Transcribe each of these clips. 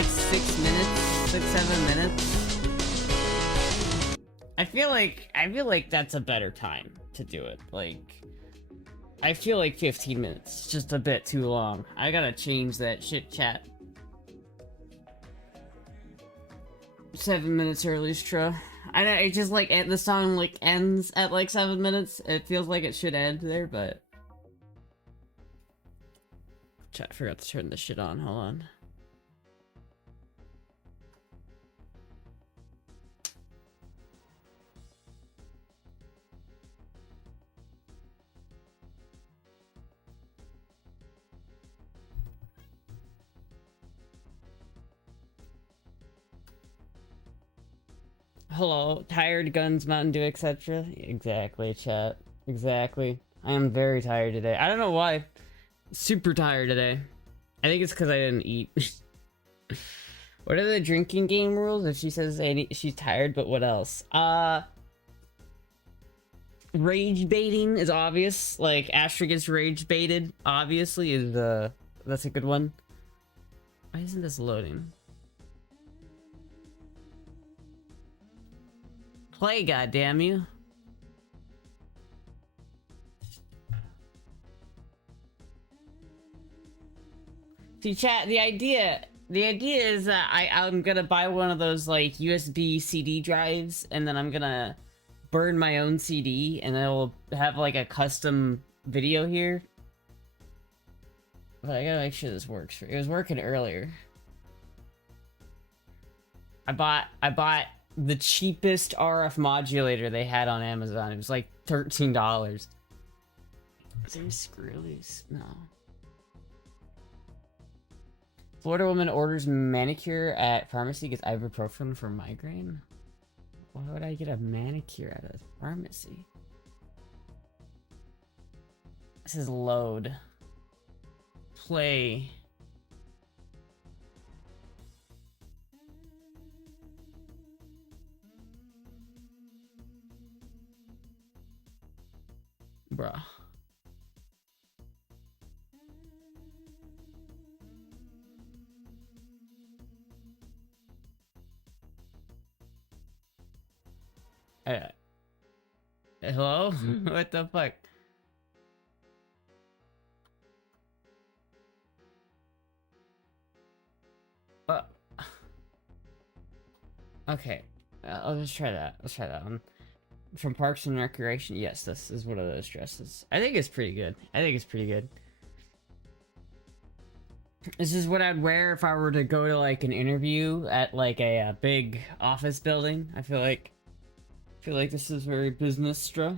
like 6 minutes, 6-7 minutes. I feel like that's a better time to do it. Like, I feel like 15 minutes is just a bit too long. I gotta change that shit, chat. 7 minutes early, Stra. I know, it just like, the song like ends at like 7 minutes. It feels like it should end there, but... Chat, I forgot to turn this shit on, hold on. Hello, tired, guns, Mountain Dew, etc. Exactly, chat. Exactly. I am very tired today. I don't know why. Super tired today. I think it's because I didn't eat. What are the drinking game rules? If she says she's tired, but what else? Rage baiting is obvious. Like, Astra gets rage baited, obviously, is that's a good one. Why isn't this loading? Play, goddamn you. See, chat, the idea is that I'm gonna buy one of those, like, USB CD drives, and then I'm gonna burn my own CD, and it'll have, like, a custom video here. But I gotta make sure this works. It was working earlier. I bought the cheapest RF modulator they had on Amazon. It was like $13. Is there screw loose? No. Florida woman orders manicure at pharmacy, gets ibuprofen for migraine. Why would I get a manicure at a pharmacy? This is load. Play. Bruh. Hello? What the fuck? Okay. I'll just try that. Let's try that one. From Parks and Recreation. Yes, this is one of those dresses. I think it's pretty good. This is what I'd wear if I were to go to like an interview at like a big office building. I feel like this is very business-stra.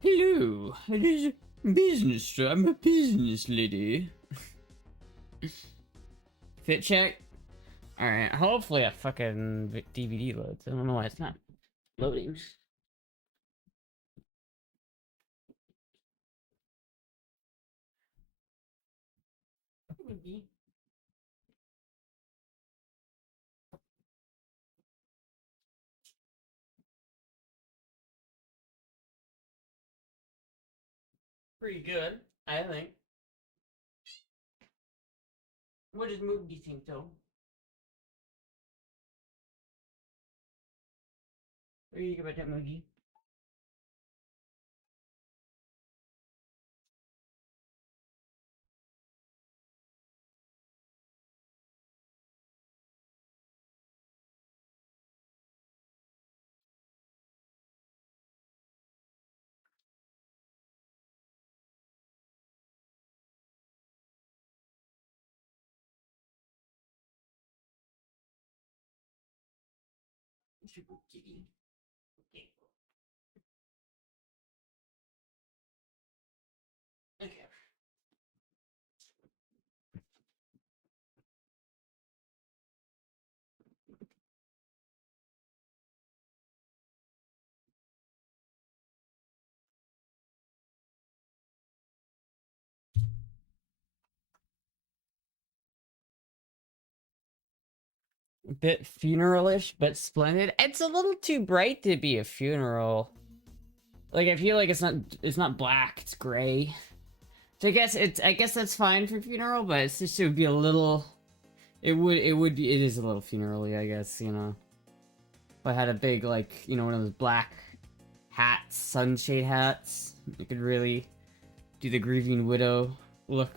Hello, it is business-stra. I'm a business lady. Fit check. All right. Hopefully a fucking DVD loads. I don't know why it's not loading. Pretty good, I think. What does movie think though? What do you think about that movie? Super kitty. Okay. Okay. A bit funeral-ish, but splendid. It's a little too bright to be a funeral. Like, I feel like it's not black, it's gray. So I guess that's fine for funeral, but it's just, it would be a little It is a little funeral-y, I guess, you know. If I had a big, like, you know, one of those black hats, sunshade hats, it could really do the grieving widow look.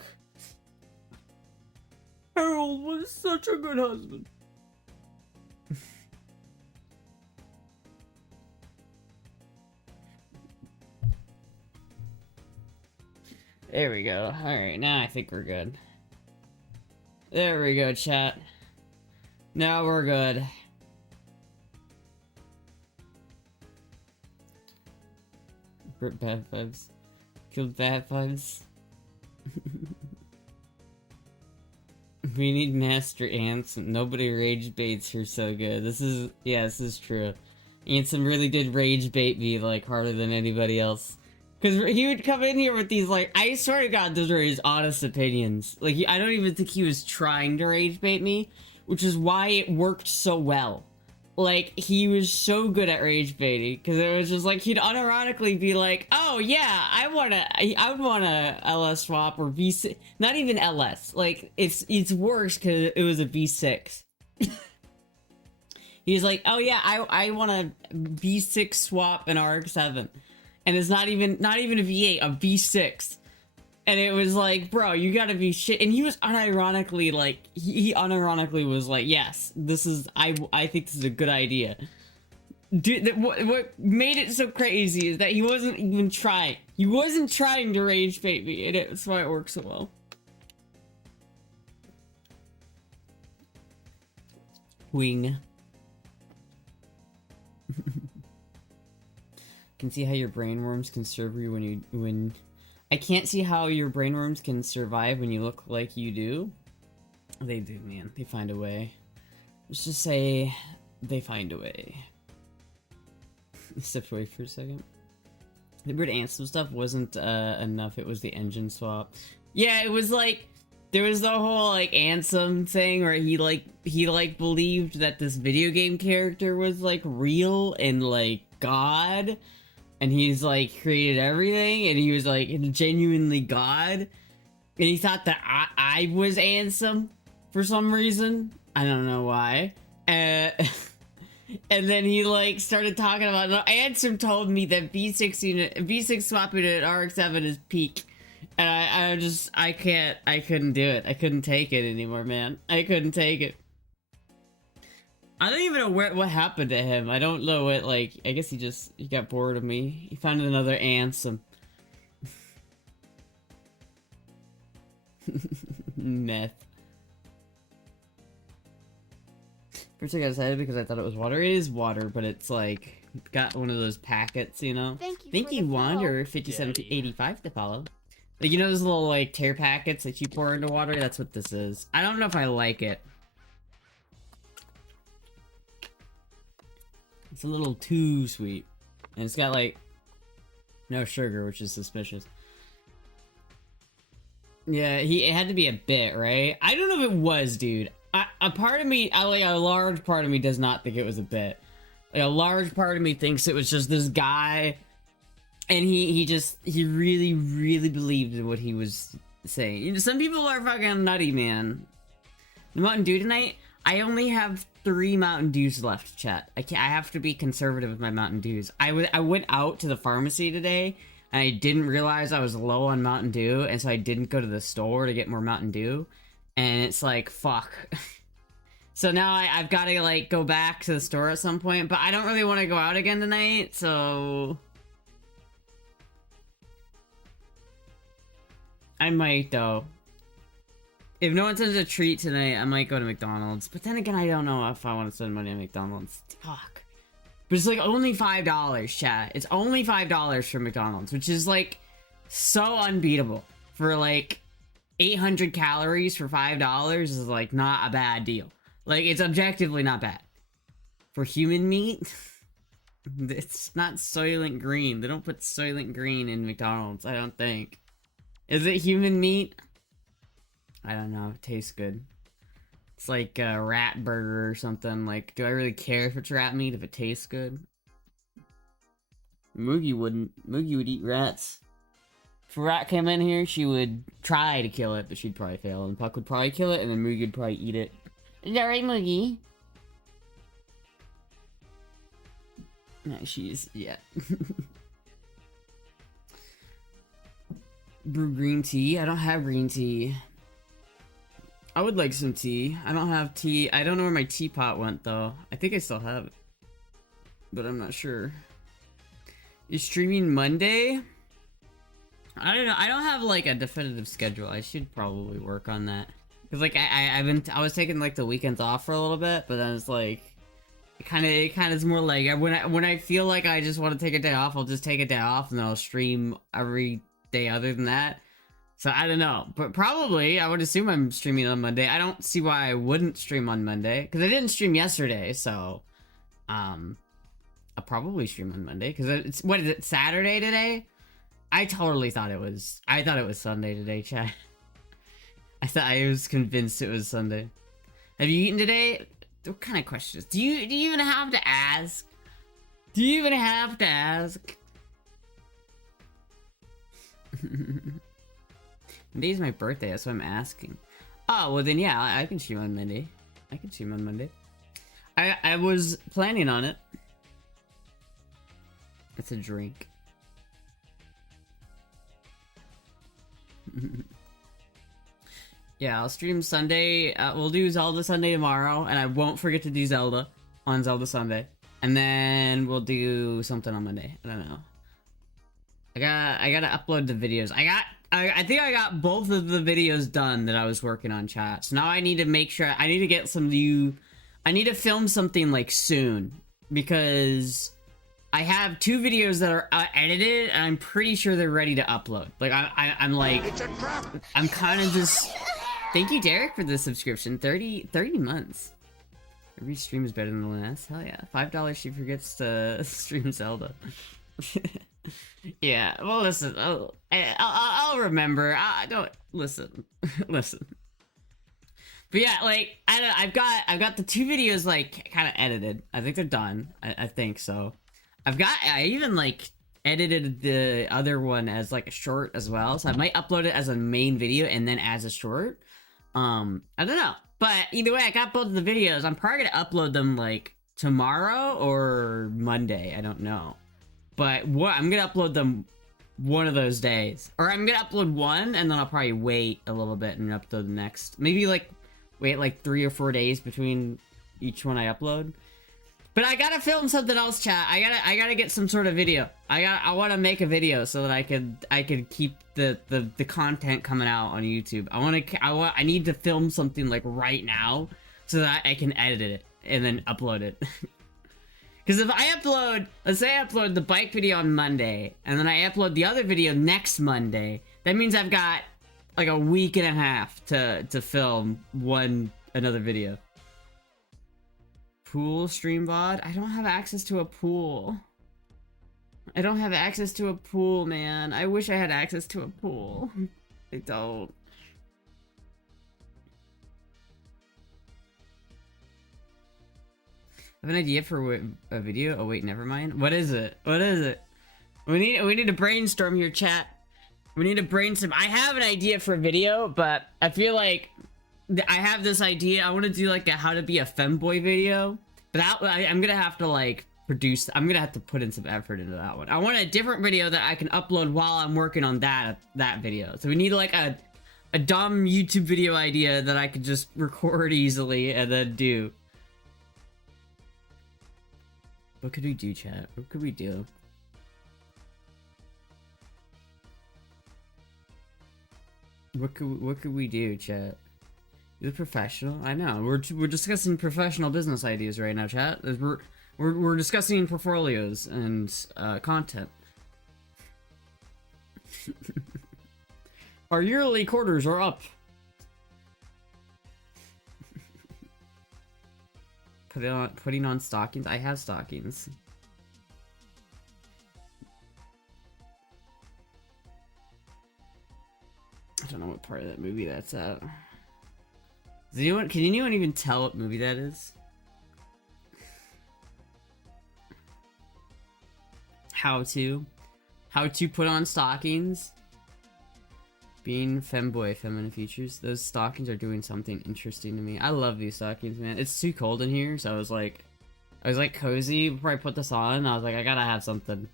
Harold was such a good husband. There we go. Alright, now I think we're good. There we go, chat. Now we're good. Bad vibes. Killed bad vibes. We need master ants. Nobody rage baits here so good. This is true. Ansem really did rage bait me like harder than anybody else. Cause he would come in here with these like, I swear to God, those are his honest opinions. Like, I don't even think he was trying to rage bait me, which is why it worked so well. Like, he was so good at rage baiting, because it was just like, he'd unironically be like, oh yeah, I would want a LS swap or V6, not even LS, like, it's worse because it was a V6. He's like, oh yeah, I want a V6 swap in RX-7, and it's not even a V8, a V6. And it was like, bro, you gotta be shit. And he was unironically like, he unironically was like, yes, this is, I think this is a good idea. Dude, what made it so crazy is that he wasn't even trying. He wasn't trying to rage bait me, and that's why it works so well. Wing. Can see how your brainworms can serve you when I can't see how your brainworms can survive when you look like you do. They do, man. They find a way. Let's just say they find a way. Stepped away for a second. The weird Ansem stuff wasn't enough. It was the engine swap. Yeah, it was like there was the whole like Ansem thing where he believed that this video game character was like real and like God. And he's like created everything, and he was like genuinely God, and he thought that I was Ansem for some reason. I don't know why. And then he like started talking about, no, Ansem told me that V6 swapping at RX-7 is peak, and I couldn't do it. I couldn't take it anymore, man. I couldn't take it. I don't even know what happened to him. I don't know what, like, I guess he got bored of me. He found another Ansem. Meth. First I got excited because I thought it was water. It is water, but it's like, got one of those packets, you know? Thank you, Wander, 5785 to follow. Like, you know those little, like, tear packets that you pour into water? That's what this is. I don't know if I like it. It's a little too sweet. And it's got, like, no sugar, which is suspicious. Yeah, it had to be a bit, right? I don't know if it was, dude. A part of me, like, a large part of me does not think it was a bit. Like, a large part of me thinks it was just this guy, and he really, really believed in what he was saying. You know, some people are fucking nutty, man. The Mountain Dew tonight, I only have 3 Mountain Dews left, chat. I have to be conservative with my Mountain Dews. I went out to the pharmacy today, and I didn't realize I was low on Mountain Dew, and so I didn't go to the store to get more Mountain Dew. And it's like, fuck. So now I've got to, like, go back to the store at some point, but I don't really want to go out again tonight, so... I might, though. If no one sends a treat tonight, I might go to McDonald's. But then again, I don't know if I want to spend money on McDonald's. Fuck. But it's like only $5, chat. It's only $5 for McDonald's, which is like so unbeatable. For like 800 calories for $5 is like not a bad deal. Like, it's objectively not bad. For human meat, it's not Soylent Green. They don't put Soylent Green in McDonald's, I don't think. Is it human meat? I don't know. It tastes good. It's like a rat burger or something. Like, do I really care if it's rat meat if it tastes good? Moogie wouldn't. Moogie would eat rats. If a rat came in here, she would try to kill it, but she'd probably fail. And Puck would probably kill it, and then Moogie would probably eat it. Is that right, Moogie? No, she's, yeah. Brew green tea? I don't have green tea. I would like some tea. I don't have tea. I don't know where my teapot went, though. I think I still have it. But I'm not sure. You're streaming Monday? I don't know. I don't have, like, a definitive schedule. I should probably work on that. Because, like, I was taking, like, the weekends off for a little bit, but then it's, like... It kind of is more like, when I feel like I just want to take a day off, I'll just take a day off, and then I'll stream every day other than that. So, I don't know. But probably, I would assume I'm streaming on Monday. I don't see why I wouldn't stream on Monday. Because I didn't stream yesterday, so... I'll probably stream on Monday. Because it's... What is it? Saturday today? I totally thought it was... I thought it was Sunday today, chat. I was convinced it was Sunday. Have you eaten today? What kind of questions? Do you even have to ask? Do you even have to ask? Today's my birthday, that's what I'm asking. Oh, well then yeah, I can stream on Monday. I can stream on Monday. I was planning on it. It's a drink. Yeah, I'll stream Sunday. We'll do Zelda Sunday tomorrow, and I won't forget to do Zelda on Zelda Sunday. And then we'll do something on Monday. I don't know. I gotta upload the videos. I think I got both of the videos done that I was working on, chat. So now I need to make sure, I need to get some new, I need to film something like soon, because I have 2 videos that are edited, and I'm pretty sure they're ready to upload. Like, I'm like, I'm kind of just... Thank you, Derek, for the subscription. 30 months. Every stream is better than the last. Hell yeah. $5 she forgets to stream Zelda. Yeah, well, listen. I'll remember. Don't... Listen. Listen. But yeah, like, I've got the 2 videos, like, kind of edited. I think they're done. I think so. I even, like, edited the other one as, like, a short as well. So I might upload it as a main video and then as a short. I don't know. But either way, I got both of the videos. I'm probably gonna upload them, like, tomorrow or Monday. I don't know. But I'm gonna upload them one of those days. Or I'm gonna upload one, and then I'll probably wait a little bit and upload the next. Maybe, like, wait, like, 3 or 4 days between each one I upload. But I gotta film something else, chat. I gotta get some sort of video. I wanna make a video so that I could keep the content coming out on YouTube. I need to film something like right now so that I can edit it and then upload it. Because if I upload, let's say I upload the bike video on Monday, and then I upload the other video next Monday, that means I've got like a week and a half to film another video. Pool stream VOD? I don't have access to a pool. I don't have access to a pool, man. I wish I had access to a pool. I don't. I have an idea for a video. Oh wait, never mind. What is it? What is it? We need to brainstorm here, chat. We need to brainstorm. I have an idea for a video, but I feel like I have this idea. I want to do like a how to be a femboy video, but I'm gonna have to like produce. I'm gonna have to put in some effort into that one. I want a different video that I can upload while I'm working on that video. So we need like a dumb YouTube video idea that I could just record easily and then do. What could we do, chat? What could we do? What could we do, chat? You're professional. I know. We're discussing professional business ideas right now, chat. We're discussing portfolios and content. Our yearly quarters are up. Putting on stockings. I have stockings. I don't know what part of that movie that's at. Can anyone even tell what movie that is? How to put on stockings? Being femboy, feminine features. Those stockings are doing something interesting to me. I love these stockings, man. It's too cold in here, so I was like cozy before I put this on. I was like, I gotta have something.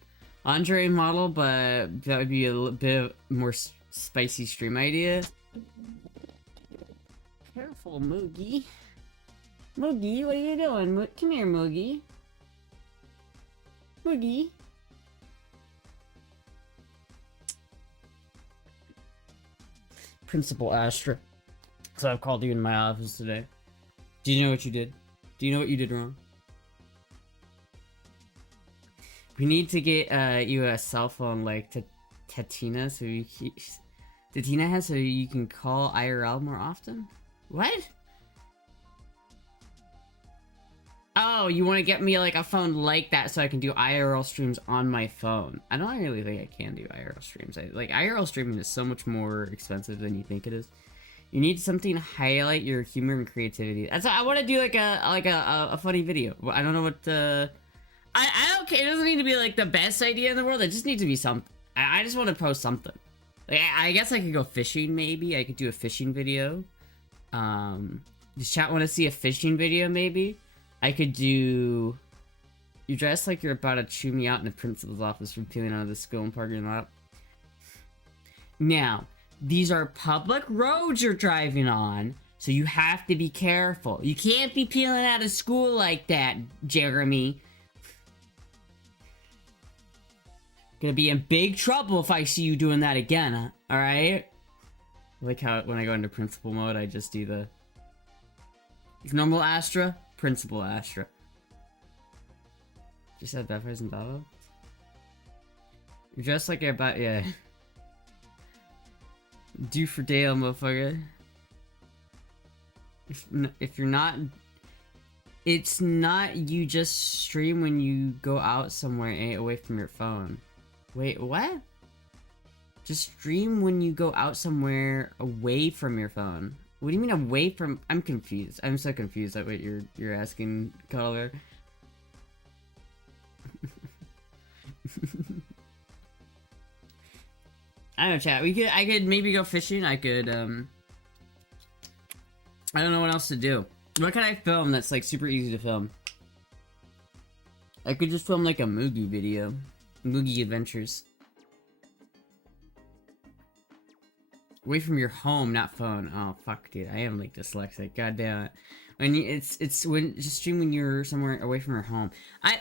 Lingerie model, but that would be a bit more spicy stream idea. Careful, Moogie. Moogie, what are you doing? Come here, Moogie. Moogie. Principal Astra. So I've called you in my office today. Do you know what you did? Do you know what you did wrong? We need to get you a cell phone like Tatina so you Tatina has so you can call IRL more often? What? Oh, you want to get me like a phone like that so I can do IRL streams on my phone? I don't really think I can do IRL streams. Like IRL streaming is so much more expensive than you think it is. You need something to highlight your humor and creativity. That's I want to do like a funny video. I don't know what I don't care. It doesn't need to be like the best idea in the world. It just needs to be something. I just want to post something. Like I guess I could go fishing. Maybe I could do a fishing video. Does chat want to see a fishing video? Maybe. I could do... You dress like you're about to chew me out in the principal's office for peeling out of the school and parking lot. Now, these are public roads you're driving on, so you have to be careful. You can't be peeling out of school like that, Jeremy. Gonna be in big trouble if I see you doing that again, huh? Alright? Like how when I go into principal mode, I just do the... Normal Astra? Principal Astra. Just have that present dog. You're dressed like you're about, yeah. Do for Dale, motherfucker. If you're not, it's not you just stream when you go out somewhere away from your phone. Wait, what? Just stream when you go out somewhere away from your phone. What do you mean away from? I'm confused. I'm so confused at what you're asking, Color. I don't know, chat. I could maybe go fishing. I could I don't know what else to do. What can I film that's like super easy to film? I could just film like a Mugi video. Mugi Adventures. Away from your home, not phone. Oh fuck, dude, I am like dyslexic. God damn it. When you, it's when just stream when you're somewhere away from your home. I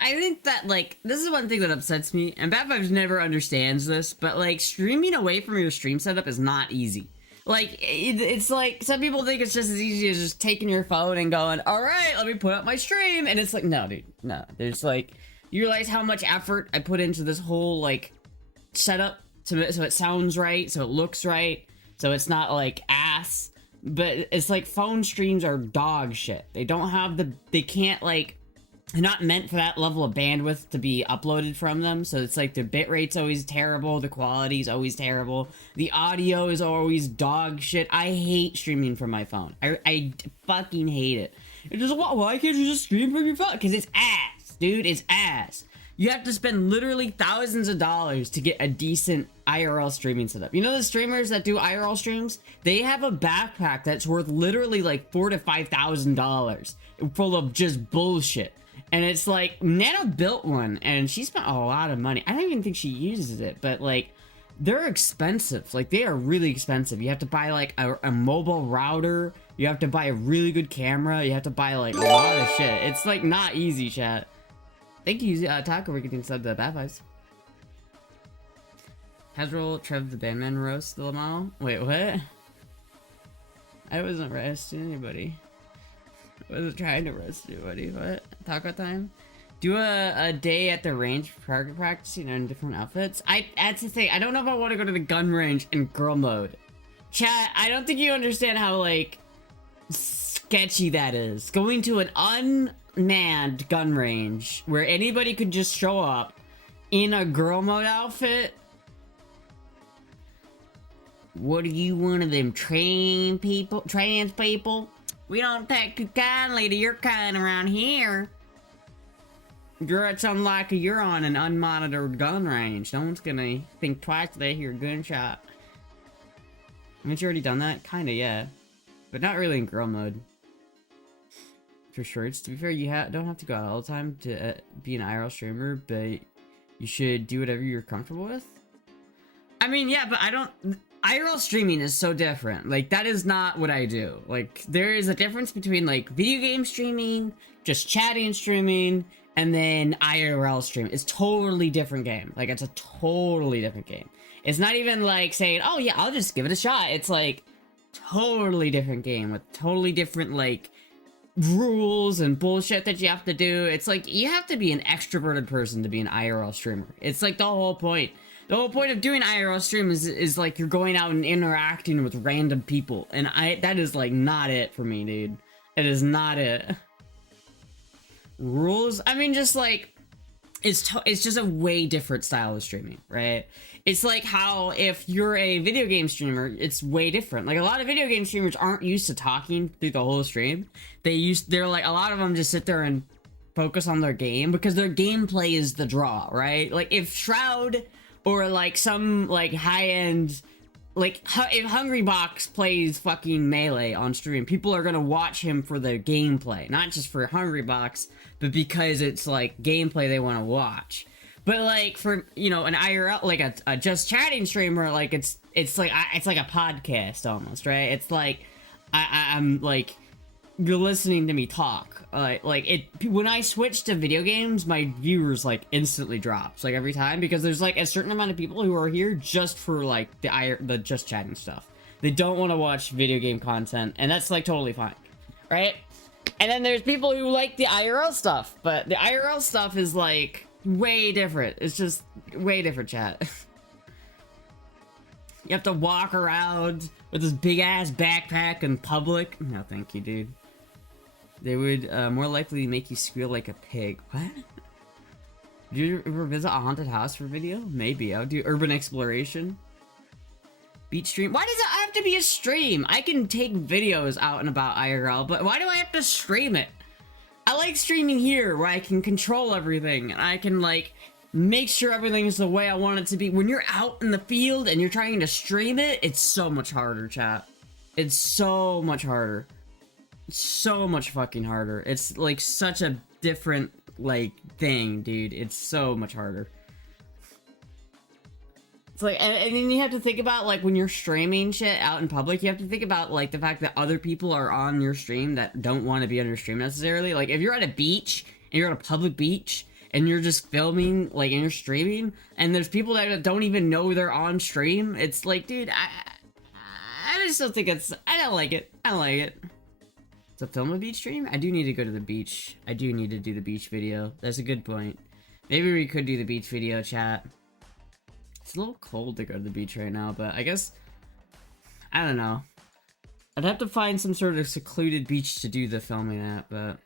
think that like this is one thing that upsets me, and Bad Vibes never understands this, but like streaming away from your stream setup is not easy. Like it's like some people think it's just as easy as just taking your phone and going, all right, let me put up my stream, and it's like, no, dude, no. There's like, you realize how much effort I put into this whole like setup. So it sounds right, so it looks right, so it's not like ass, but it's like phone streams are dog shit. They don't have they can't like, they're not meant for that level of bandwidth to be uploaded from them, so it's like the bitrate's always terrible, the quality's always terrible, the audio is always dog shit. I hate streaming from my phone. I fucking hate it. It's just, why can't you just stream from your phone? Because it's ass, dude, it's ass. You have to spend literally thousands of dollars to get a decent IRL streaming setup. You know the streamers that do IRL streams? They have a backpack that's worth literally like $4,000 to $5,000 full of just bullshit. And it's like, Nana built one and she spent a lot of money. I don't even think she uses it, but like, they're expensive. Like, they are really expensive. You have to buy like a mobile router. You have to buy a really good camera. You have to buy like a lot of shit. It's like not easy, chat. Thank you, Taco, for getting subbed to Bad Vibes. Hasroll Trev the Bandman roast the Lamau. Wait, what? I wasn't roasting anybody. I wasn't trying to roast anybody. What? Taco time? Do a day at the range for target practicing in different outfits. That's the thing. I don't know if I want to go to the gun range in girl mode. Chat, I don't think you understand how, like, sketchy that is. Going to an unmanned gun range where anybody could just show up in a girl mode outfit. What are you, one of them trans people? We don't take too kindly to your kind around here. It's unlikely you're on an unmonitored gun range. No one's gonna think twice if they hear a gunshot. Haven't you already done that? Kinda, yeah. But not really in girl mode. For shorts. To be fair, you don't have to go out all the time to be an IRL streamer, but you should do whatever you're comfortable with. I mean, yeah, but I don't... IRL streaming is so different. Like, that is not what I do. Like, there is a difference between, like, video game streaming, just chatting streaming, and then IRL stream. It's totally different game. Like, it's a totally different game. It's not even, like, saying, oh, yeah, I'll just give it a shot. It's, like, totally different game with totally different, like, rules and bullshit that you have to do. It's, like, you have to be an extroverted person to be an IRL streamer. It's, like, the whole point. The whole point of doing IRL stream is like you're going out and interacting with random people, and that is like not it for me, dude. It is not it. Rules? I mean, just like it's just a way different style of streaming, right? It's like how if you're a video game streamer, it's way different. Like a lot of video game streamers aren't used to talking through the whole stream. They're like a lot of them just sit there and focus on their game because their gameplay is the draw, right? Like if Shroud or like some like high-end, like if Hungrybox plays fucking Melee on stream, people are gonna watch him for the gameplay, not just for Hungrybox, but because it's like gameplay they want to watch. But like for, you know, an IRL, like a just chatting streamer, like it's like a podcast almost, right? It's like I'm like you're listening to me talk. When I switch to video games, my viewers like instantly drops like every time because there's like a certain amount of people who are here just for like the just chatting stuff. They don't want to watch video game content, and that's like totally fine, right? And then there's people who like the IRL stuff, but the IRL stuff is like way different. It's just way different, chat. You have to walk around with this big ass backpack in public. No, thank you, dude. They would more likely make you squeal like a pig. What? Did you ever visit a haunted house for video? Maybe. I would do urban exploration. Beach stream. Why does it have to be a stream? I can take videos out and about IRL, but why do I have to stream it? I like streaming here where I can control everything and I can like make sure everything is the way I want it to be. When you're out in the field and you're trying to stream it, it's so much harder, chat. It's so much harder. So much fucking harder. It's like such a different like thing, dude. It's so much harder. It's like, and then you have to think about like when you're streaming shit out in public, you have to think about like the fact that other people are on your stream that don't want to be on your stream necessarily. Like if you're at a beach and you're at a public beach and you're just filming like and you're streaming and there's people that don't even know they're on stream, it's like, dude, I just don't think I don't like it. I don't like it. To film a beach stream? I do need to go to the beach. I do need to do the beach video. That's a good point. Maybe we could do the beach video, chat. It's a little cold to go to the beach right now, but I guess... I don't know. I'd have to find some sort of secluded beach to do the filming at, but...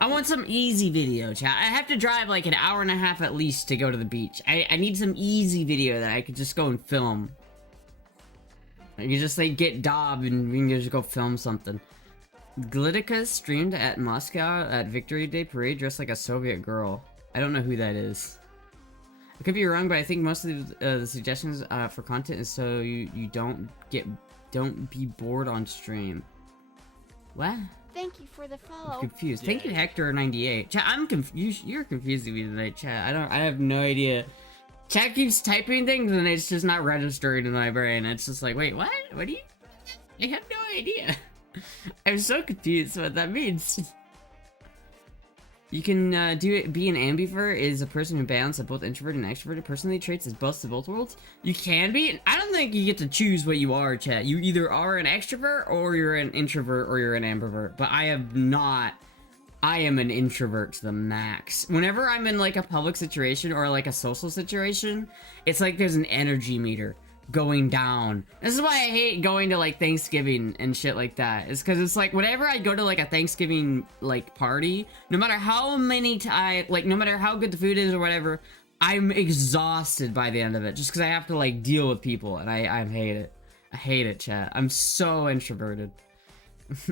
I want some easy video, chat. I have to drive like an hour and a half at least to go to the beach. I need some easy video that I could just go and film. I can just like get Dob and we can just go film something. Glitica streamed at Moscow at Victory Day Parade dressed like a Soviet girl. I don't know who that is. I could be wrong, but I think most of the suggestions for content is so you don't be bored on stream. What? Thank you for the follow. I'm confused. Thank you, Hector98. Chat, I'm confused. You're confusing me tonight, chat. I have no idea. Chat keeps typing things and it's just not registering in my brain. It's just like, wait, what? What do you? I have no idea. I'm so confused what that means. You can be an ambivert is a person who balances both introverted and extroverted personality traits as both to both worlds. You can be. I don't think you get to choose what you are, chat. You either are an extrovert or you're an introvert or you're an ambivert. But I have not. I am an introvert to the max. Whenever I'm in like a public situation or like a social situation, it's like there's an energy meter going down. This is why I hate going to like Thanksgiving and shit like that. It's because it's like whenever I go to like a Thanksgiving like party, no matter how many times, like no matter how good the food is or whatever, I'm exhausted by the end of it just because I have to like deal with people and I hate it. I hate it, chat. I'm so introverted.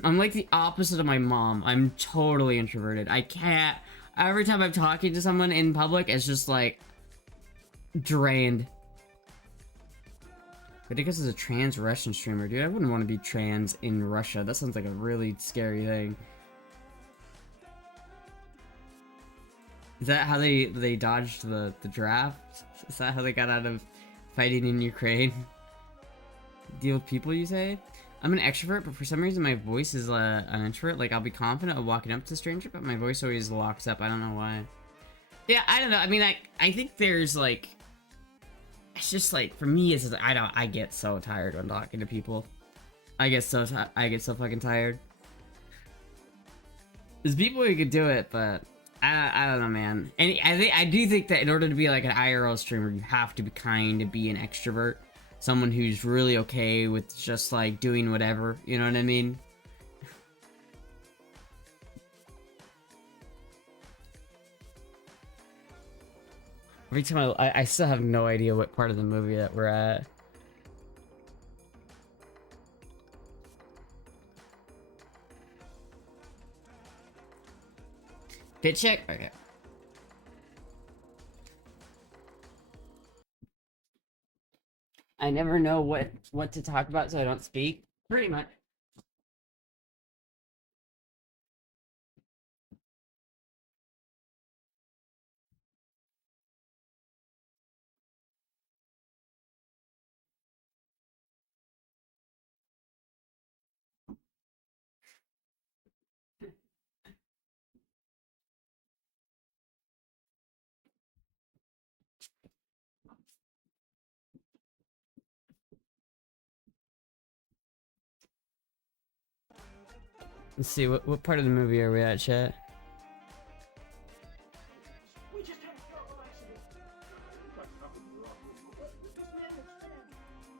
I'm like the opposite of my mom. I'm totally introverted. I can't. Every time I'm talking to someone in public, it's just like drained. But because it's a trans Russian streamer, dude, I wouldn't want to be trans in Russia. That sounds like a really scary thing. Is that how they dodged the draft? Is that how they got out of fighting in Ukraine? Deal with people, you say? I'm an extrovert, but for some reason my voice is an introvert. Like, I'll be confident of walking up to a stranger, but my voice always locks up. I don't know why. Yeah, I don't know. I mean, I think there's, like... It's just, like, for me, it's just, I get so tired when talking to people. I get so fucking tired. There's people who could do it, but... I don't know, man. And I do think that in order to be, like, an IRL streamer, you have to kind of be an extrovert. Someone who's really okay with just, like, doing whatever, you know what I mean? Every time I still have no idea what part of the movie that we're at. Fit check? Okay. I never know what to talk about, so I don't speak. Pretty much. Let's see, what part of the movie are we at, chat? We just had a terrible accident. Nothing wrong with you. This man was dead.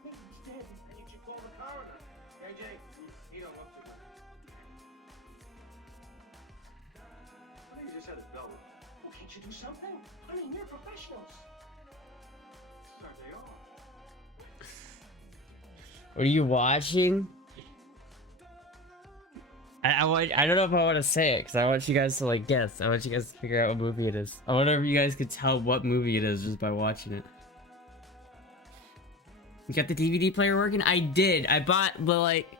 Maybe he's dead. And you should call the coroner. AJ, he don't look too good. I think he just had his bell. Well, can't you do something? I mean, you're professionals. Aren't they all? What are you watching? I don't know if I want to say it, because I want you guys to, like, guess. I want you guys to figure out what movie it is. I wonder if you guys could tell what movie it is just by watching it. You got the DVD player working? I did. I bought the, like,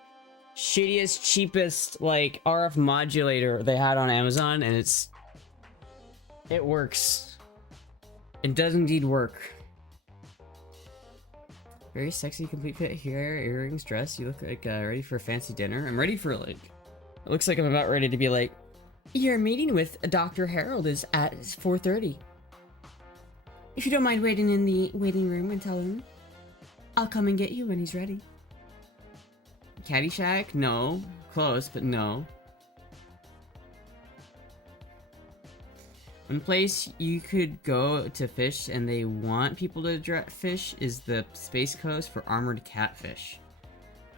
shittiest, cheapest, like, RF modulator they had on Amazon, and it works. It does indeed work. Very sexy, complete fit, hair, earrings, dress. You look like ready for a fancy dinner. I'm ready for, like... It looks like I'm about ready to be like, your meeting with Dr. Harold is at 4:30. If you don't mind waiting in the waiting room and tell him, I'll come and get you when he's ready. Caddyshack? No. Close, but no. One place you could go to fish and they want people to fish is the Space Coast for armored catfish.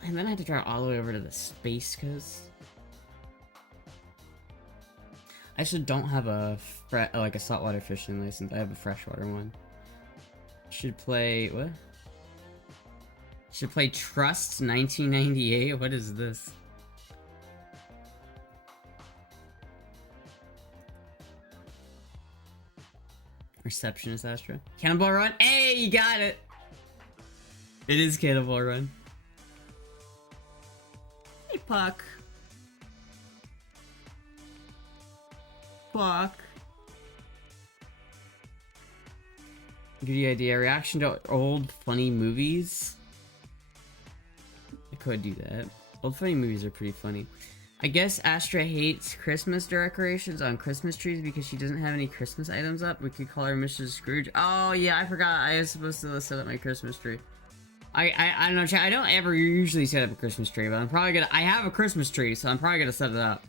And then I had to drive all the way over to the Space Coast. I actually don't have a like a saltwater fishing license. I have a freshwater one. Should play what? Should play Trust 1998. What is this? Receptionist Astra. Cannonball Run. Hey, you got it. It is Cannonball Run. Hey, Puck. Fuck. Give you an idea. Reaction to old funny movies. I could do that. Old funny movies are pretty funny. I guess Astra hates Christmas decorations on Christmas trees because she doesn't have any Christmas items up. We could call her Mrs. Scrooge. Oh yeah, I forgot. I was supposed to set up my Christmas tree. I don't know. I don't ever usually set up a Christmas tree, but I'm probably gonna. I have a Christmas tree, so I'm probably gonna set it up.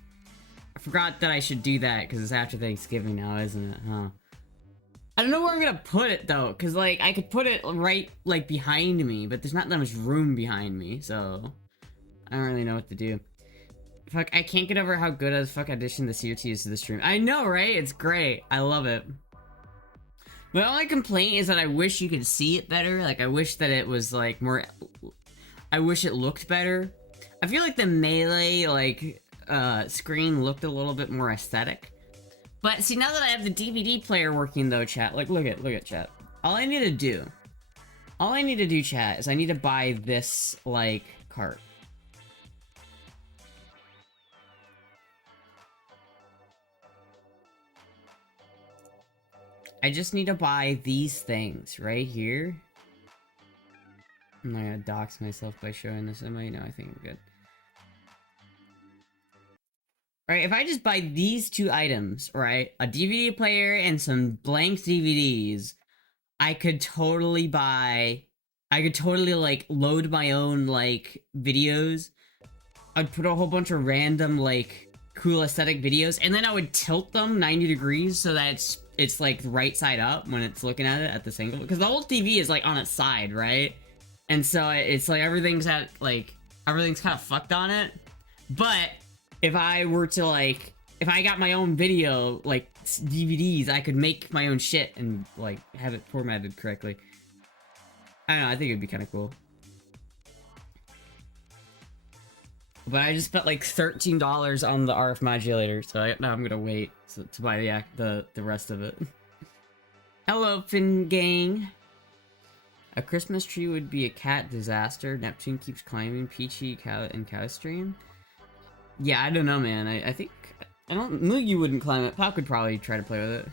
I forgot that I should do that because it's after Thanksgiving now, isn't it? Huh? I don't know where I'm gonna put it though, because like I could put it right like behind me, but there's not that much room behind me, so I don't really know what to do. Fuck, I can't get over how good as fuck addition the COT is to the stream. I know, right? It's great. I love it. My only complaint is that I wish you could see it better. Like, I wish that it was like more. I wish it looked better. I feel like the melee like screen looked a little bit more aesthetic. But see, now that I have the DVD player working though, chat, like look at chat. All I need to do All I need to do, chat, is I need to buy this, like, cart. I just need to buy these things right here. I'm not gonna dox myself by showing this. Am I? No, I think I'm good. Right, if I just buy these two items, right, a DVD player and some blank DVDs, I could totally like load my own like videos. I'd put a whole bunch of random like cool aesthetic videos, and then I would tilt them 90 degrees so that it's like right side up when it's looking at it at this angle, because the whole TV is like on its side, right? And so it's like everything's kind of fucked on it. But if I were to like, if I got my own video like DVDs, I could make my own shit and like have it formatted correctly. I don't know, I think it'd be kind of cool. But I just spent like $13 on the RF modulator, so now I'm gonna wait to buy the rest of it. Hello, Fin Gang. A Christmas tree would be a cat disaster. Neptune keeps climbing. Peachy cow and cow stream. Yeah, I don't know, man. I think I don't know. You wouldn't climb it. Pop could probably try to play with it.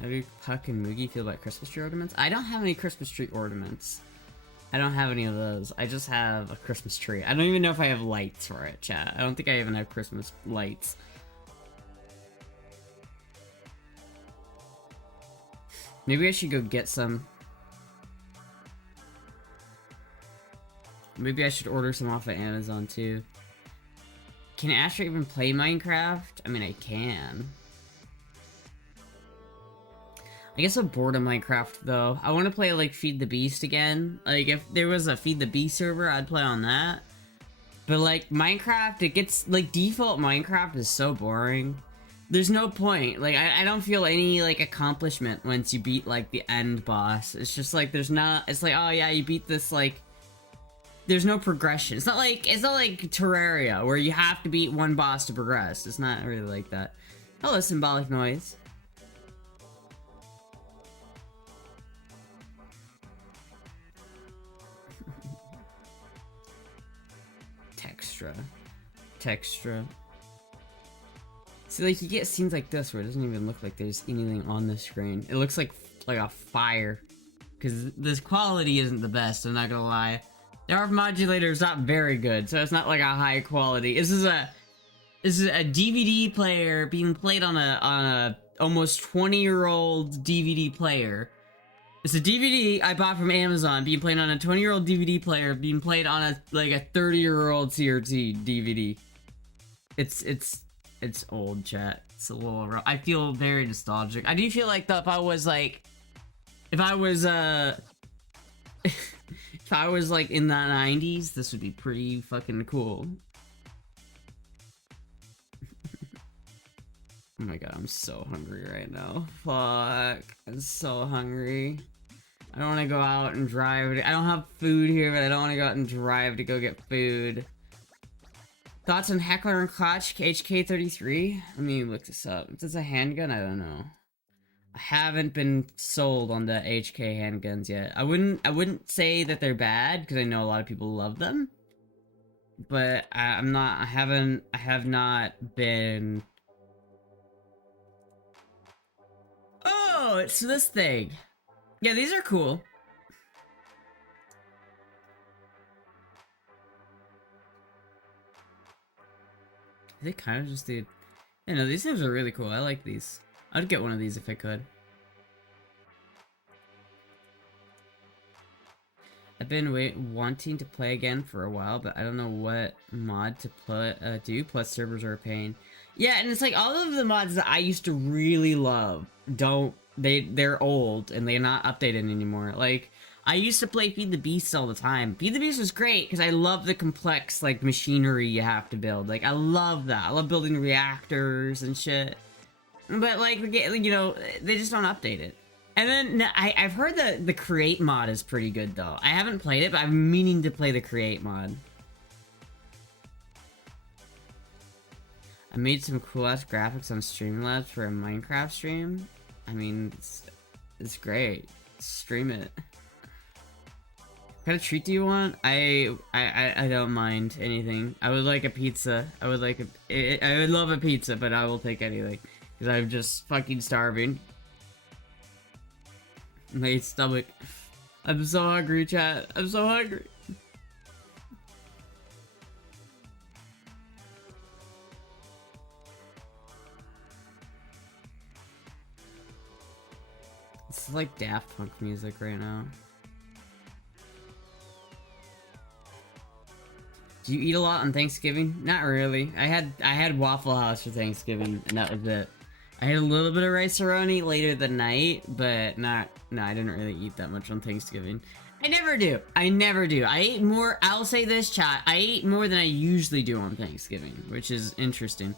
How do Puck and Moogie feel about Christmas tree ornaments? I don't have any Christmas tree ornaments. I don't have any of those. I just have a Christmas tree. I don't even know if I have lights for it, chat. I don't think I even have Christmas lights. Maybe I should go get some. Maybe I should order some off of Amazon too. Can Astra even play Minecraft? I mean, I can. I guess I'm bored of Minecraft, though. I want to play, like, Feed the Beast again. Like, if there was a Feed the Beast server, I'd play on that. But, like, Minecraft, it gets, like, default Minecraft is so boring. There's no point. Like, I don't feel any, like, accomplishment once you beat, like, the end boss. It's just, like, there's not... It's like, oh, yeah, you beat this, like... There's no progression. It's not like Terraria, where you have to beat one boss to progress. It's not really like that. Hello, Symbolic Noise. Textra. See, like, you get scenes like this where it doesn't even look like there's anything on the screen. It looks like a fire. Because this quality isn't the best, I'm not gonna lie. The RF modulator is not very good, so it's not like a high quality. This is a DVD player being played on a almost 20-year-old DVD player. It's a DVD I bought from Amazon being played on a 20-year-old DVD player being played on a 30-year-old CRT DVD. It's old, chat. It's a little rough. I feel very nostalgic. I do feel like though if I was like in the 90s, this would be pretty fucking cool. Oh my god, I'm so hungry right now. Fuck. I'm so hungry. I don't want to go out and drive. I don't have food here, but I don't want to go out and drive to go get food. Thoughts on Heckler and Koch HK33? Let me look this up. Is this a handgun? I don't know. I haven't been sold on the HK handguns yet. I wouldn't say that they're bad, because I know a lot of people love them. But I have not been... Oh, it's this thing. Yeah, these are cool. They kind of just did... Yeah, no, these things are really cool. I like these. I'd get one of these if I could. I've been wanting to play again for a while, but I don't know what mod to do. Plus, servers are a pain. Yeah, and it's like all of the mods that I used to really love they're old and they're not updated anymore. Like, I used to play Feed the Beast all the time. Feed the Beast was great because I love the complex, like, machinery you have to build. Like, I love that. I love building reactors and shit. But, like, you know, they just don't update it. And then, I've heard that the Create mod is pretty good, though. I haven't played it, but I'm meaning to play the Create mod. I made some cool ass graphics on Streamlabs for a Minecraft stream. I mean, it's great. Stream it. What kind of treat do you want? I don't mind anything. I would like a pizza. I would love a pizza, but I will take anything. Because I'm just fucking starving. My stomach. I'm so hungry, chat. I'm so hungry. It's like Daft Punk music right now. Do you eat a lot on Thanksgiving? Not really. I had Waffle House for Thanksgiving, and that was it. I had a little bit of rice-a-roni later the night, but no, I didn't really eat that much on Thanksgiving. I never do. I never do. I ate more, I'll say this, chat, I ate more than I usually do on Thanksgiving, which is interesting.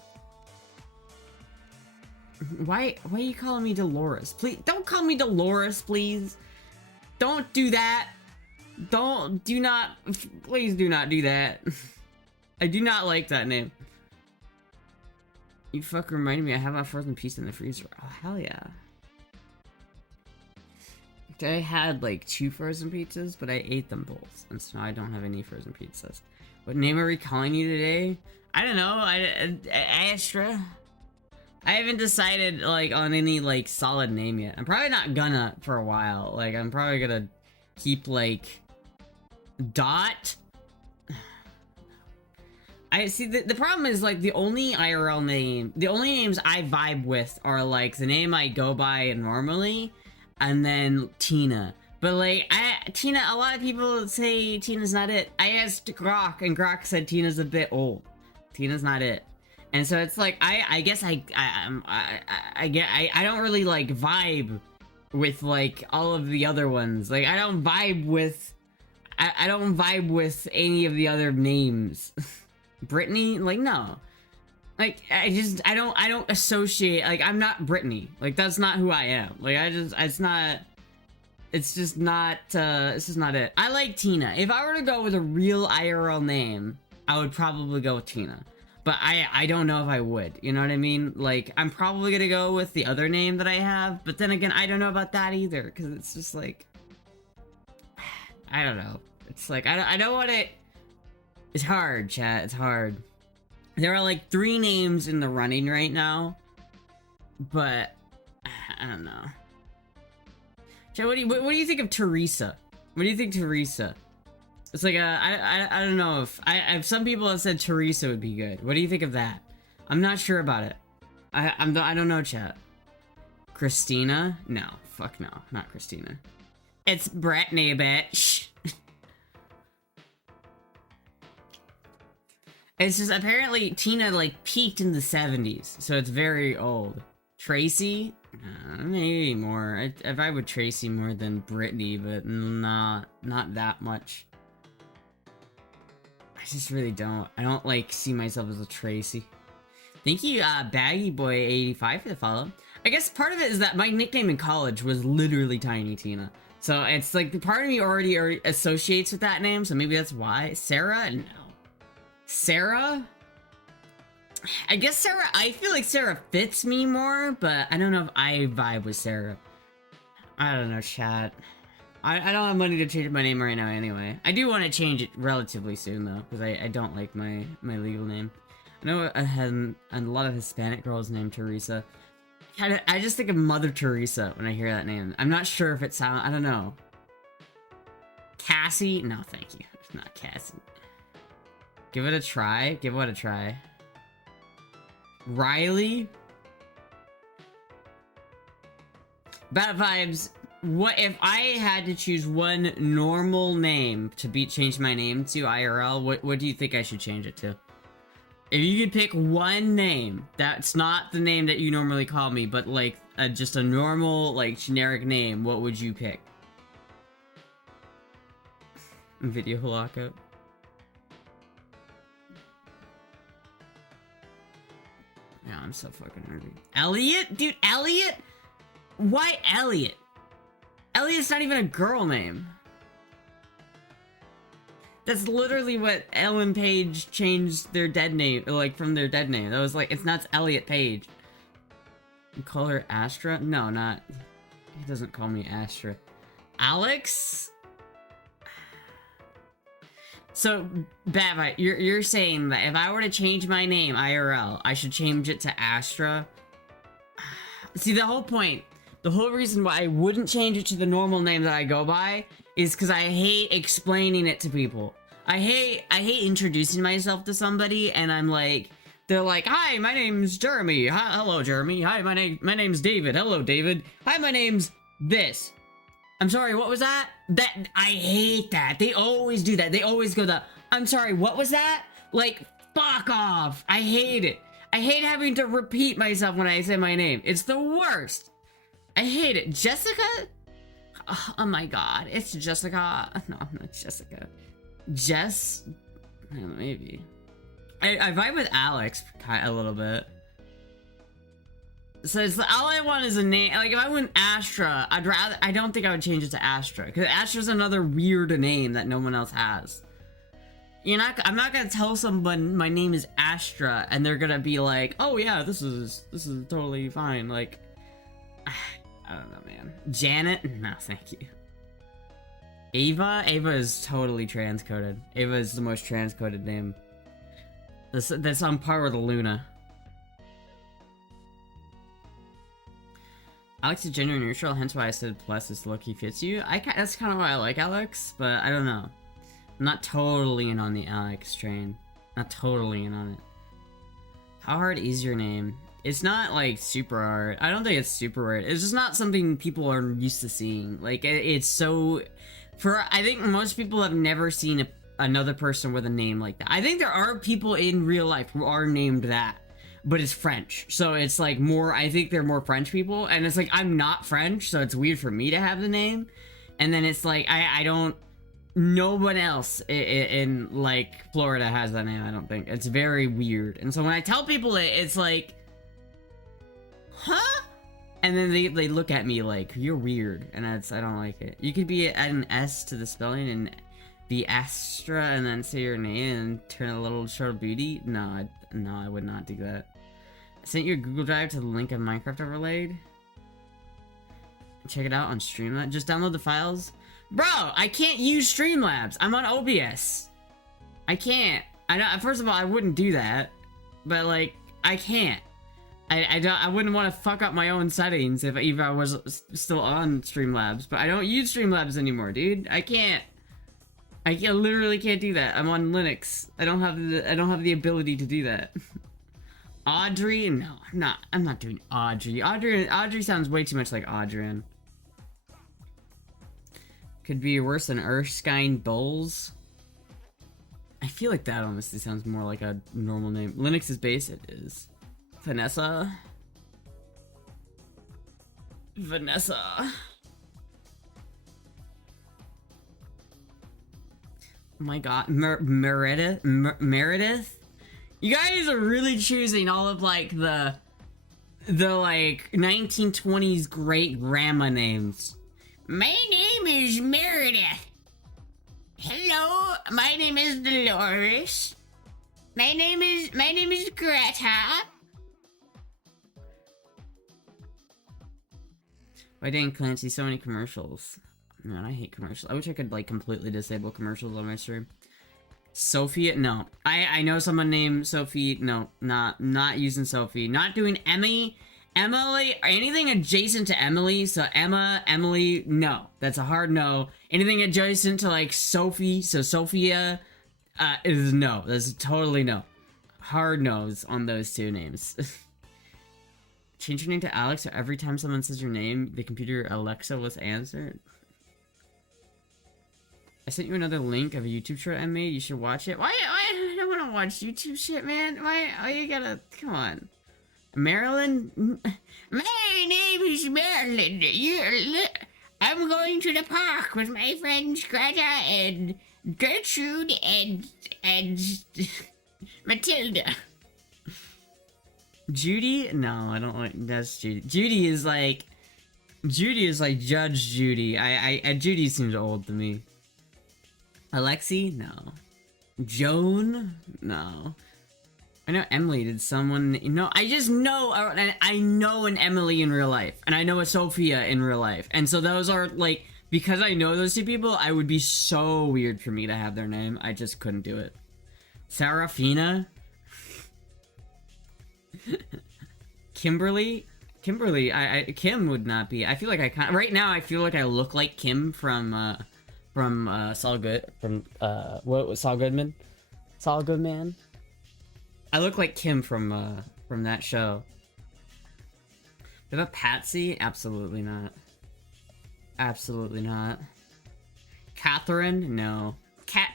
Why are you calling me Dolores? Please, don't call me Dolores, please. Don't do that. Please do not do that. I do not like that name. You fuck reminded me I have my frozen pizza in the freezer. Oh, hell yeah. I had like 2 frozen pizzas, but I ate them both. And so now I don't have any frozen pizzas. What name are we calling you today? I don't know. Astra. I haven't decided like on any like solid name yet. I'm probably not gonna for a while. Like I'm probably gonna keep like Dot. I see the problem is like the only names I vibe with are like the name I go by normally, and then Tina. But like Tina, a lot of people say Tina's not it. I asked Grok, and Grok said Tina's a bit old. Tina's not it. And so it's like I guess I don't really like vibe with like all of the other ones. Like I don't vibe with any of the other names. Brittany, like no. Like I don't associate, like I'm not Brittany. Like that's not who I am. Like it's just not it. I like Tina. If I were to go with a real IRL name, I would probably go with Tina. But I don't know if I would, you know what I mean? Like, I'm probably gonna go with the other name that I have, but then again, I don't know about that either, because it's just like, I don't know. It's like, I don't want it, it's hard, chat, it's hard. There are like 3 names in the running right now, but, I don't know. Chat, what do you think of Teresa? What do you think Teresa? It's like I don't know if some people have said Teresa would be good. What do you think of that? I'm not sure about it. I don't know, chat. Christina? No, fuck no, not Christina. It's Brittany, bitch. It's just apparently Tina like peaked in the 70s, so it's very old. Tracy? Maybe more. I vibe with Tracy more than Brittany, but not that much. I just really don't. I don't like see myself as a Tracy. Thank you, Baggy Boy 85 for the follow. I guess part of it is that my nickname in college was literally Tiny Tina. So it's like part of me already associates with that name, so maybe that's why. Sarah? No. Sarah? I guess Sarah, I feel like Sarah fits me more, but I don't know if I vibe with Sarah. I don't know, chat. I don't have money to change my name right now anyway. I do want to change it relatively soon though, because I don't like my legal name. I know I had a lot of Hispanic girls named Teresa. I just think of Mother Teresa when I hear that name. I'm not sure if it sounds, I don't know. Cassie? No, thank you. It's not Cassie. Give it a try. Give what a try. Riley? Bad vibes. What if I had to choose one normal name to change my name to IRL? What do you think I should change it to? If you could pick one name that's not the name that you normally call me, but like just a normal, like generic name, what would you pick? Video lockup. Yeah, I'm so fucking hungry. Elliot? Dude, Elliot? Why Elliot? Elliot's not even a girl name. That's literally what Ellen Page changed their dead name, like, from their dead name. That was like, it's not Elliot Page. You call her Astra? No, not. He doesn't call me Astra. Alex? So, Babbitt, you're saying that if I were to change my name, IRL, I should change it to Astra? See, the whole point, the whole reason why I wouldn't change it to the normal name that I go by is because I hate explaining it to people. I hate introducing myself to somebody and I'm like, they're like, hi, my name's Jeremy. Hi, hello, Jeremy. Hi, my name's David. Hello, David. Hi, my name's this. I'm sorry, what was that? I hate that. They always do that. They always go I'm sorry, what was that? Like, fuck off. I hate it. I hate having to repeat myself when I say my name. It's the worst. I hate it. Jessica? Oh my god, it's Jessica. No, not Jessica. Jess? Maybe. I vibe with Alex a little bit. So it's all I want is a name. Like if I went Astra, I don't think I would change it to Astra because Astra's another weird name that no one else has. I'm not gonna tell someone my name is Astra and they're gonna be like, oh yeah, this is totally fine. Like, I don't know, man. Janet? No, thank you. Ava? Ava is totally transcoded. Ava is the most transcoded name. That's on par with Luna. Alex is gender neutral, hence why I said plus this look-key fits you. That's kind of why I like Alex, but I don't know. I'm not totally in on the Alex train. Not totally in on it. How hard is your name? It's not like super hard. I don't think it's super hard. It's just not something people are used to seeing. Like it's so. I think most people have never seen another person with a name like that. I think there are people in real life who are named that, but it's French. So it's like more. I think they're more French people, and it's like I'm not French, so it's weird for me to have the name. And then it's like I don't. No one else in like Florida has that name. I don't think it's very weird. And so when I tell people it's like. Huh? And then they look at me like, you're weird, and I don't like it. You could add an S to the spelling and be Astra and then say your name and turn a little short booty. No, I would not do that. I sent your Google Drive to the link of Minecraft overlaid. Check it out on Streamlabs. Just download the files. Bro, I can't use Streamlabs. I'm on OBS. I can't. First of all, I wouldn't do that, but like, I can't. I wouldn't want to fuck up my own settings if I was still on Streamlabs, but I don't use Streamlabs anymore, dude. I literally can't do that. I'm on Linux. I don't have the ability to do that. Audrey? No, I'm not doing Audrey. Audrey sounds way too much like Audrian. Could be worse than Erskine Bowles. I feel like that honestly sounds more like a normal name. Linux is base, it is. Vanessa. Oh my god. Meredith? You guys are really choosing all of like the like 1920s great grandma names. My name is Meredith. Hello, my name is Dolores. My name is Greta. Why didn't Clancy so many commercials? Man, I hate commercials. I wish I could like completely disable commercials on my stream. Sophie? No. I know someone named Sophie. No, not using Sophie. Not doing Emily, or anything adjacent to Emily. So Emily, no. That's a hard no. Anything adjacent to like Sophie, so Sophia, is no. That's totally no. Hard no's on those two names. Change your name to Alex, so every time someone says your name, the computer Alexa will answer. I sent you another link of a YouTube short I made. You should watch it. Why I don't want to watch YouTube shit, man. Why you gotta... Come on. Marilyn? My name is Marilyn. I'm going to the park with my friends Greta and Gertrude and Matilda. Judy? No, I don't like... That's Judy. Judy is like Judge Judy. Judy seems old to me. Alexi? No. Joan? No. I know Emily did someone. No, I just know. I know an Emily in real life, and I know a Sophia in real life, and so those are like, because I know those two people, I would be so weird for me to have their name. I just couldn't do it. Serafina? Kimberly? Kimberly, Kim would not be. I feel like I kind right now I feel like I look like Kim from Saul Good, what was Saul Goodman? Saul Goodman? I look like Kim from that show. Is that Patsy? Absolutely not. Absolutely not. Catherine? No.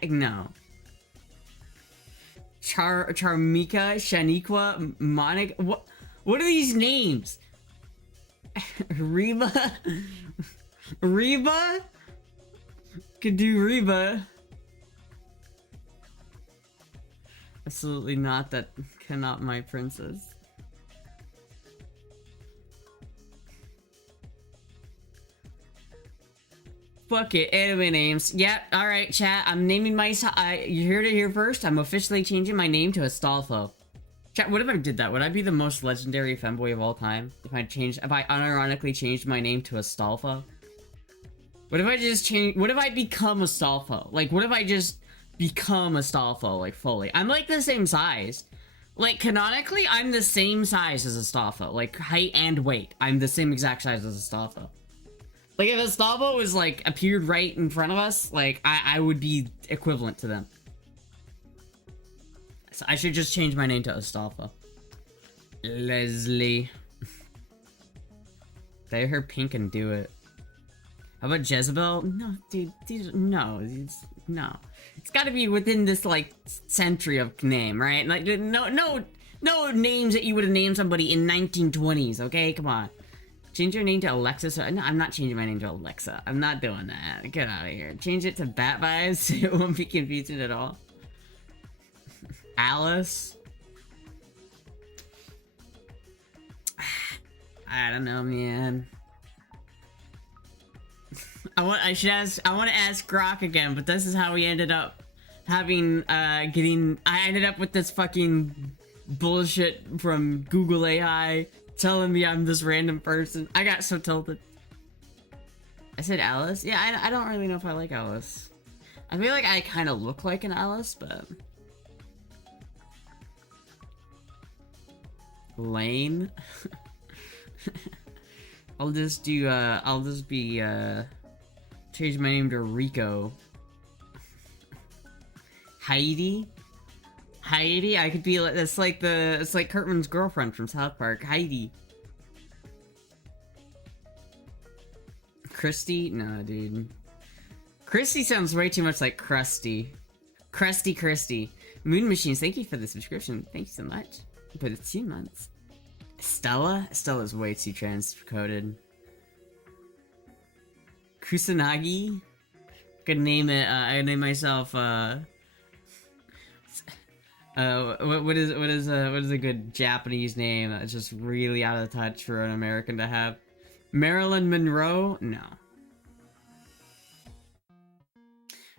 No. Charmika? Shaniqua? Monica? What are these names? Reba? Reba? Could do Reba. Absolutely not. That cannot my princess. Fuck it, anime names. Yep, alright, chat. I'm naming myself. You heard it here first. I'm officially changing my name to Astolfo. Chat, what if I did that? Would I be the most legendary femboy of all time? If I unironically changed my name to Astolfo? What if I just change? What if I become Astolfo? Like, what if I just become Astolfo, like, fully? I'm like the same size. Like, canonically, I'm the same size as Astolfo. Like, height and weight. I'm the same exact size as Astolfo. Like, if Astolfo was, like, appeared right in front of us, like, I would be equivalent to them. So I should just change my name to Astolfo. Leslie. Dye her pink and do it. How about Jezebel? No, dude, no. No. It's gotta be within this, like, century of name, right? Like, no names that you would have named somebody in 1920s, okay? Come on. Change your name to Alexis. No, I'm not changing my name to Alexa. I'm not doing that. Get out of here. Change it to Bat Vibes. It won't be confusing at all. Alice. I don't know, man. I want to ask Grok again, but this is how we ended up having, I ended up with this fucking bullshit from Google AI telling me I'm this random person. I got so tilted. I said Alice? Yeah, I don't really know if I like Alice. I feel like I kind of look like an Alice, but... Lane? I'll just be, change my name to Rico. Heidi? Heidi? I could be like, it's like Kurtman's girlfriend from South Park. Heidi. Christy? No, dude. Christy sounds way too much like Krusty. Krusty Christy. Moon Machines, thank you for the subscription. Thank you so much. For the 2 months. Stella? Stella's way too trans-coded. Kusanagi? Could name it, I name myself, what is a good Japanese name that's just really out of touch for an American to have? Marilyn Monroe? No.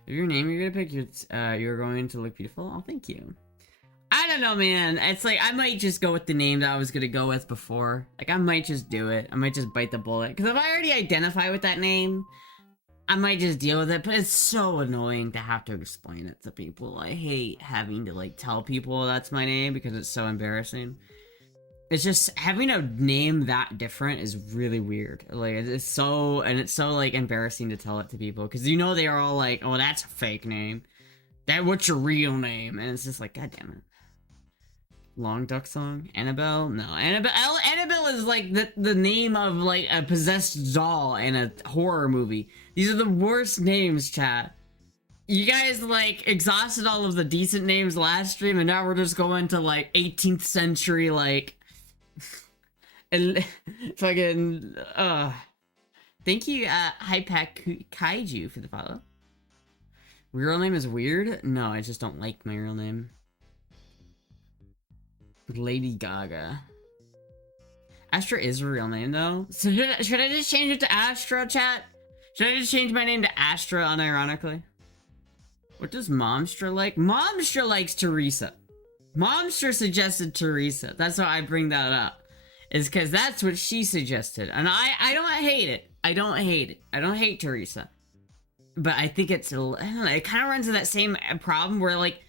If your name you're gonna pick, you're going to look beautiful. Oh, thank you. I don't know, man. It's like, I might just go with the name that I was gonna go with before. Like, I might just do it. I might just bite the bullet. Because if I already identify with that name, I might just deal with it. But it's so annoying to have to explain it to people. I hate having to, like, tell people that's my name because it's so embarrassing. It's just, having a name that different is really weird. Like, it's so, like, embarrassing to tell it to people. Because you know they're all like, oh, that's a fake name. What's your real name? And it's just like, god damn it. Long Duck Song? Annabelle? No. Annabelle is like the name of like a possessed doll in a horror movie. These are the worst names, chat. You guys like exhausted all of the decent names last stream and now we're just going to like 18th century like fucking thank you Hypack Kaiju for the follow. Real name is weird? No, I just don't like my real name. Lady Gaga. Astra is a real name, though. So should I just change it to Astra, chat? Should I just change my name to Astra, unironically? What does Momstra like? Momstra likes Teresa. Momstra suggested Teresa. That's why I bring that up. Is because that's what she suggested. And I don't hate it. I don't hate it. I don't hate Teresa. But I think it's, I don't know, it kind of runs into that same problem where like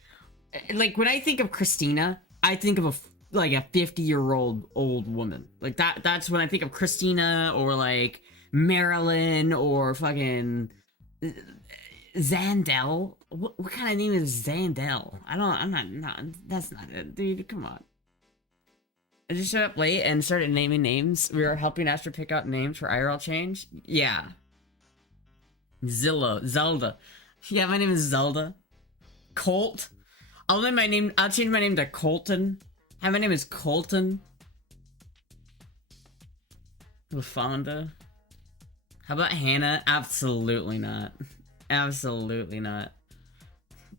when I think of Christina, I think of a 50-year-old old woman. Like that's when I think of Christina or like Marilyn or fucking Zandel. What kind of name is Zandel? That's not it, dude. Come on. I just showed up late and started naming names. We were helping Astra pick out names for IRL change. Yeah. Zelda. Yeah, my name is Zelda. Colt. I'll change my name to Colton. Hi, my name is Colton. LaFonda. How about Hannah? Absolutely not. Absolutely not.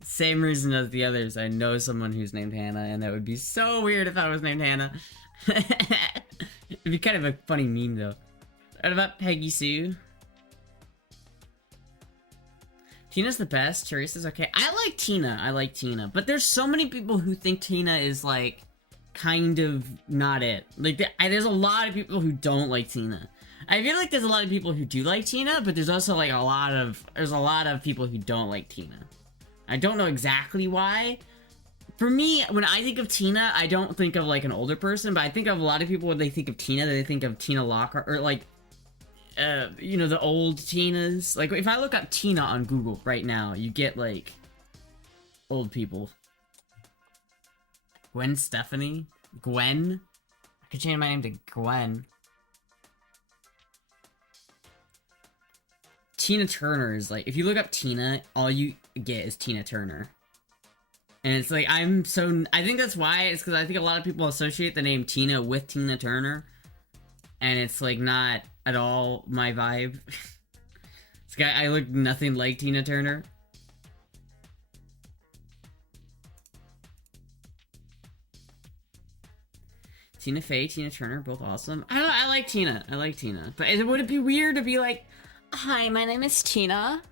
Same reason as the others. I know someone who's named Hannah, and that would be so weird if I was named Hannah. It'd be kind of a funny meme, though. What about Peggy Sue? Tina's the best. Teresa's okay. I like Tina. But there's so many people who think Tina is, like, kind of not it. Like, there's a lot of people who don't like Tina. I feel like there's a lot of people who do like Tina, but there's also, like, there's a lot of people who don't like Tina. I don't know exactly why. For me, when I think of Tina, I don't think of, like, an older person, but I think of a lot of people when they think of Tina, they think of Tina Lockhart, or, like, you know, the old Tinas. Like, if I look up Tina on Google right now, you get, like, old people. Gwen Stefani? Gwen? I could change my name to Gwen. Tina Turner is, like, if you look up Tina, all you get is Tina Turner. And it's like, I think that's why, it's because I think a lot of people associate the name Tina with Tina Turner. And it's, like, not at all my vibe. It's like, I look nothing like Tina Turner. Tina Fey, Tina Turner, both awesome. I like Tina. But would it be weird to be like, hi, my name is Tina?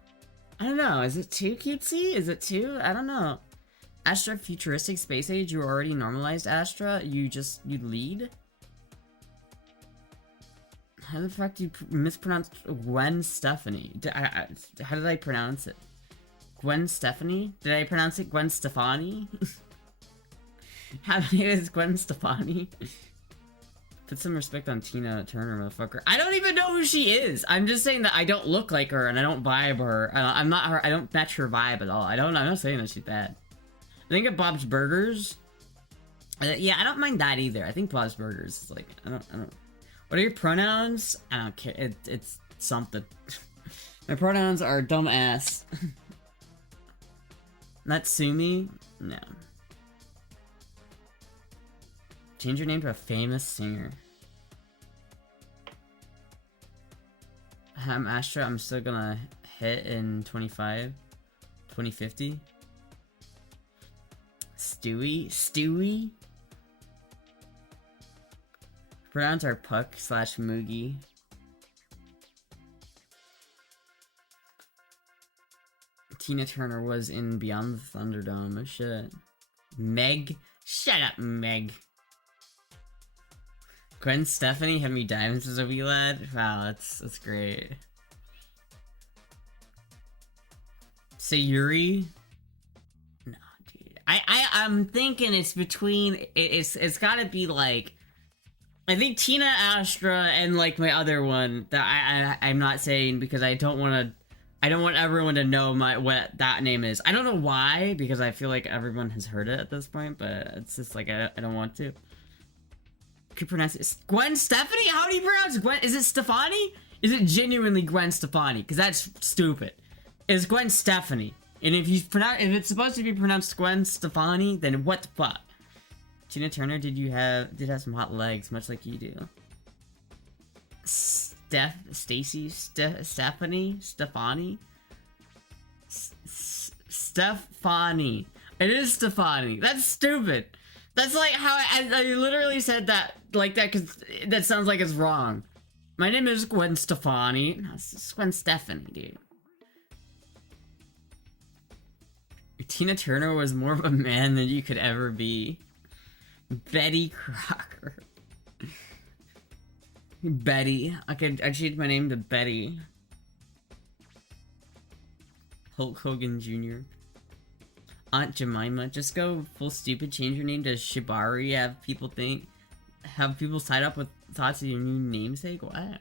I don't know. Is it too cutesy? Is it too? I don't know. Astra Futuristic Space Age, you already normalized Astra. You lead? How the fuck do you mispronounce Gwen Stefani? How did I pronounce it? Gwen Stefani? Did I pronounce it Gwen Stefani? How many is Gwen Stefani? Put some respect on Tina Turner, motherfucker. I don't even know who she is. I'm just saying that I don't look like her and I don't vibe her. I'm not her. I don't match her vibe at all. I'm not saying that she's bad. I think at Bob's Burgers. Yeah, I don't mind that either. I think Bob's Burgers is like, I don't. What are your pronouns? I don't care. It's something. My pronouns are dumbass. Natsumi? No. Change your name to a famous singer. I'm Astra. I'm still gonna hit in 2050. Stewie? Pronouns are Puck / Moogie. Tina Turner was in Beyond the Thunderdome. Oh shit. Meg? Shut up, Meg. Gwen Stefani had me diamonds as a wee lad. Wow, that's great. Sayuri? No, dude. I'm thinking it's between. It's gotta be like. I think Tina Astra and like my other one that I'm not saying because I don't want everyone to know what that name is. I don't know why, because I feel like everyone has heard it at this point, but it's just like I don't want to. Could pronounce it Gwen Stefani? How do you pronounce Gwen? Is it Stefani? Is it genuinely Gwen Stefani? Because that's stupid. It's Gwen Stefani. And if it's supposed to be pronounced Gwen Stefani, then what the fuck? Tina Turner did have some hot legs, much like you do. Stefani? It is Stefani. That's stupid. That's like how I literally said that like that because that sounds like it's wrong. My name is Gwen Stefani. No, it's Gwen Stefani, dude. Tina Turner was more of a man than you could ever be. Betty Crocker. Betty. I changed my name to Betty. Hulk Hogan Jr. Aunt Jemima. Just go full stupid. Change your name to Shibari. Have people sign up with thoughts of your new namesake. What?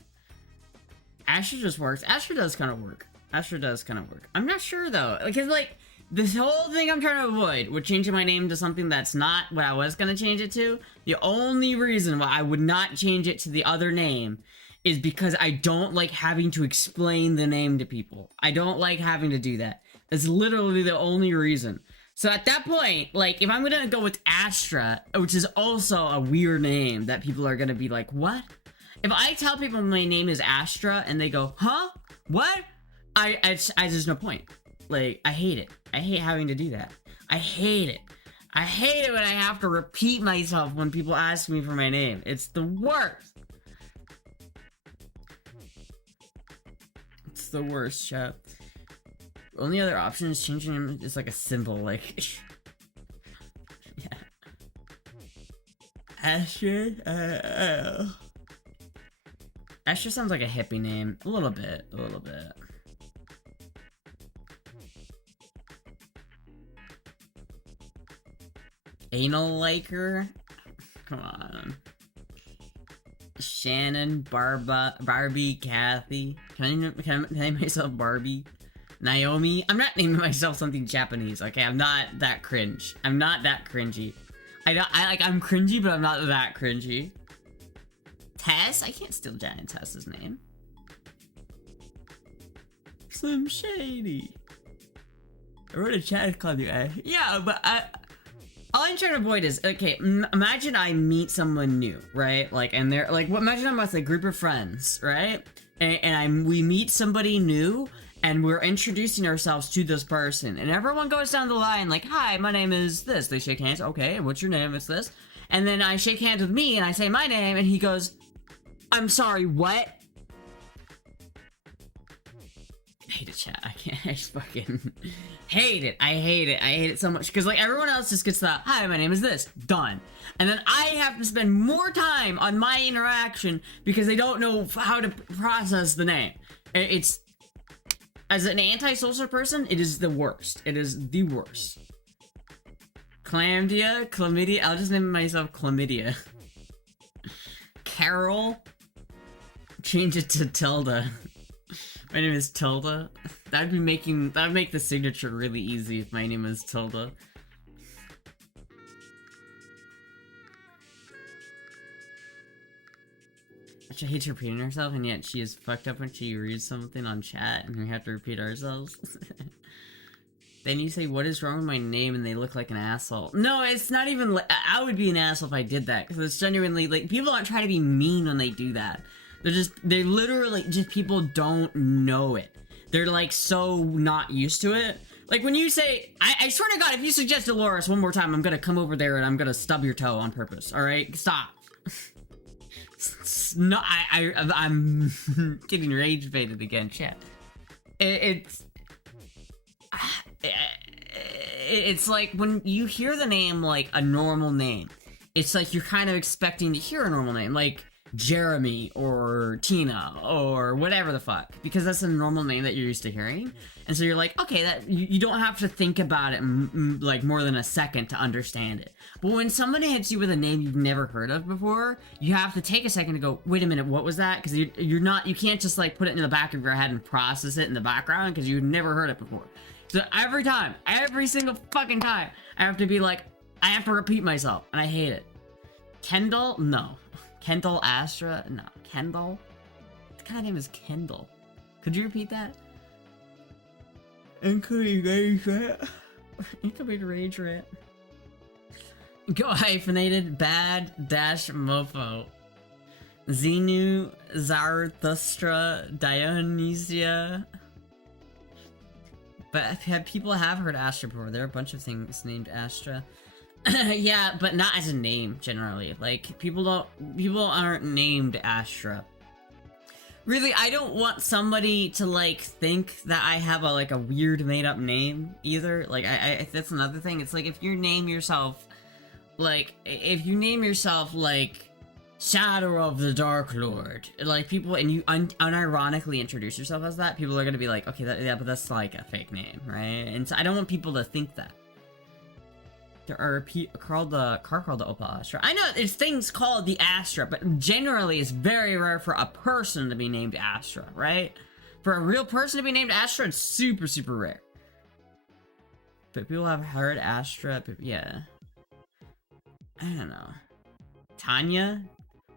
Astra just works. Astra does kind of work. I'm not sure though, because like this whole thing I'm trying to avoid with changing my name to something that's not what I was gonna change it to. The only reason why I would not change it to the other name is because I don't like having to explain the name to people. I don't like having to do that. That's literally the only reason. So at that point, like, if I'm gonna go with Astra, which is also a weird name that people are gonna be like, what? If I tell people my name is Astra and they go, huh? What? There's no point. Like, I hate it. I hate having to do that. I hate it. I hate it when I have to repeat myself when people ask me for my name. It's the worst. It's the worst, chat. Only other option is changing him is like a symbol, like yeah. Asher. Asher sounds like a hippie name. A little bit. Anal liker? Come on. Shannon, Barbie, Kathy. Can I name myself Barbie? Naomi? I'm not naming myself something Japanese, okay? I'm not that cringe. I'm not that cringy. I'm cringy, but I'm not that cringy. Tess? I can't steal Giant Tess's name. Slim Shady. I wrote a chat called you Ash. Yeah, but all I'm trying to avoid is, okay, imagine I meet someone new, right? Like, and they're, like, imagine I'm with a group of friends, right? And we meet somebody new, and we're introducing ourselves to this person, and everyone goes down the line like, hi, my name is this. They shake hands. Okay, what's your name? It's this. And then I shake hands with me, and I say my name, and he goes, I'm sorry, what? I hate it, chat. I can't. I just fucking hate it. I hate it so much. Because, like, everyone else just gets the, hi, my name is this. Done. And then I have to spend more time on my interaction because they don't know how to process the name. It's, as an antisocial person, it is the worst. It is the worst. Chlamydia. I'll just name myself Chlamydia. Carol. Change it to Tilda. My name is Tilda. That'd make the signature really easy if my name is Tilda. She hates repeating herself, and yet she is fucked up when she reads something on chat, and we have to repeat ourselves. Then you say, what is wrong with my name, and they look like an asshole. No, it's not even like, I would be an asshole if I did that, because it's genuinely, like, people aren't trying to be mean when they do that. They literally, just people don't know it. They're, like, so not used to it. Like, when you say, I swear to God, if you suggest Dolores one more time, I'm gonna come over there and I'm gonna stub your toe on purpose, alright? Stop. No, I'm getting rage baited again, chat. It's like when you hear the name like a normal name, it's like you're kind of expecting to hear a normal name, like Jeremy or Tina or whatever the fuck, because that's a normal name that you're used to hearing. And so you're like, okay, that you don't have to think about it like more than a second to understand it. But when somebody hits you with a name you've never heard of before, you have to take a second to go, wait a minute, what was that? Because you can't just like put it in the back of your head and process it in the background because you've never heard it before. So every single fucking time, I have to be like, I have to repeat myself, and I hate it. Kendall? No. Kendall Astra? No. Kendall? What kind of name is Kendall? Could you repeat that? Incoming rage rat. Incoming rage rat. Go hyphenated bad dash mofo. Xenu, Zarathustra, Dionysia. But people have heard Astra before. There are a bunch of things named Astra. Yeah, but not as a name generally. Like people aren't named Astra. Really, I don't want somebody to like think that I have a like a weird made up name either. Like I that's another thing. It's like if you name yourself like Shadow of the Dark Lord, like people, and you unironically introduce yourself as that, people are gonna be like, okay, yeah, but that's like a fake name, right? And so I don't want people to think that. There are a car called the Opel Astra. I know it's things called the Astra, but generally it's very rare for a person to be named Astra, right? For a real person to be named Astra, it's super, super rare. But people have heard Astra, but yeah. I don't know. Tanya?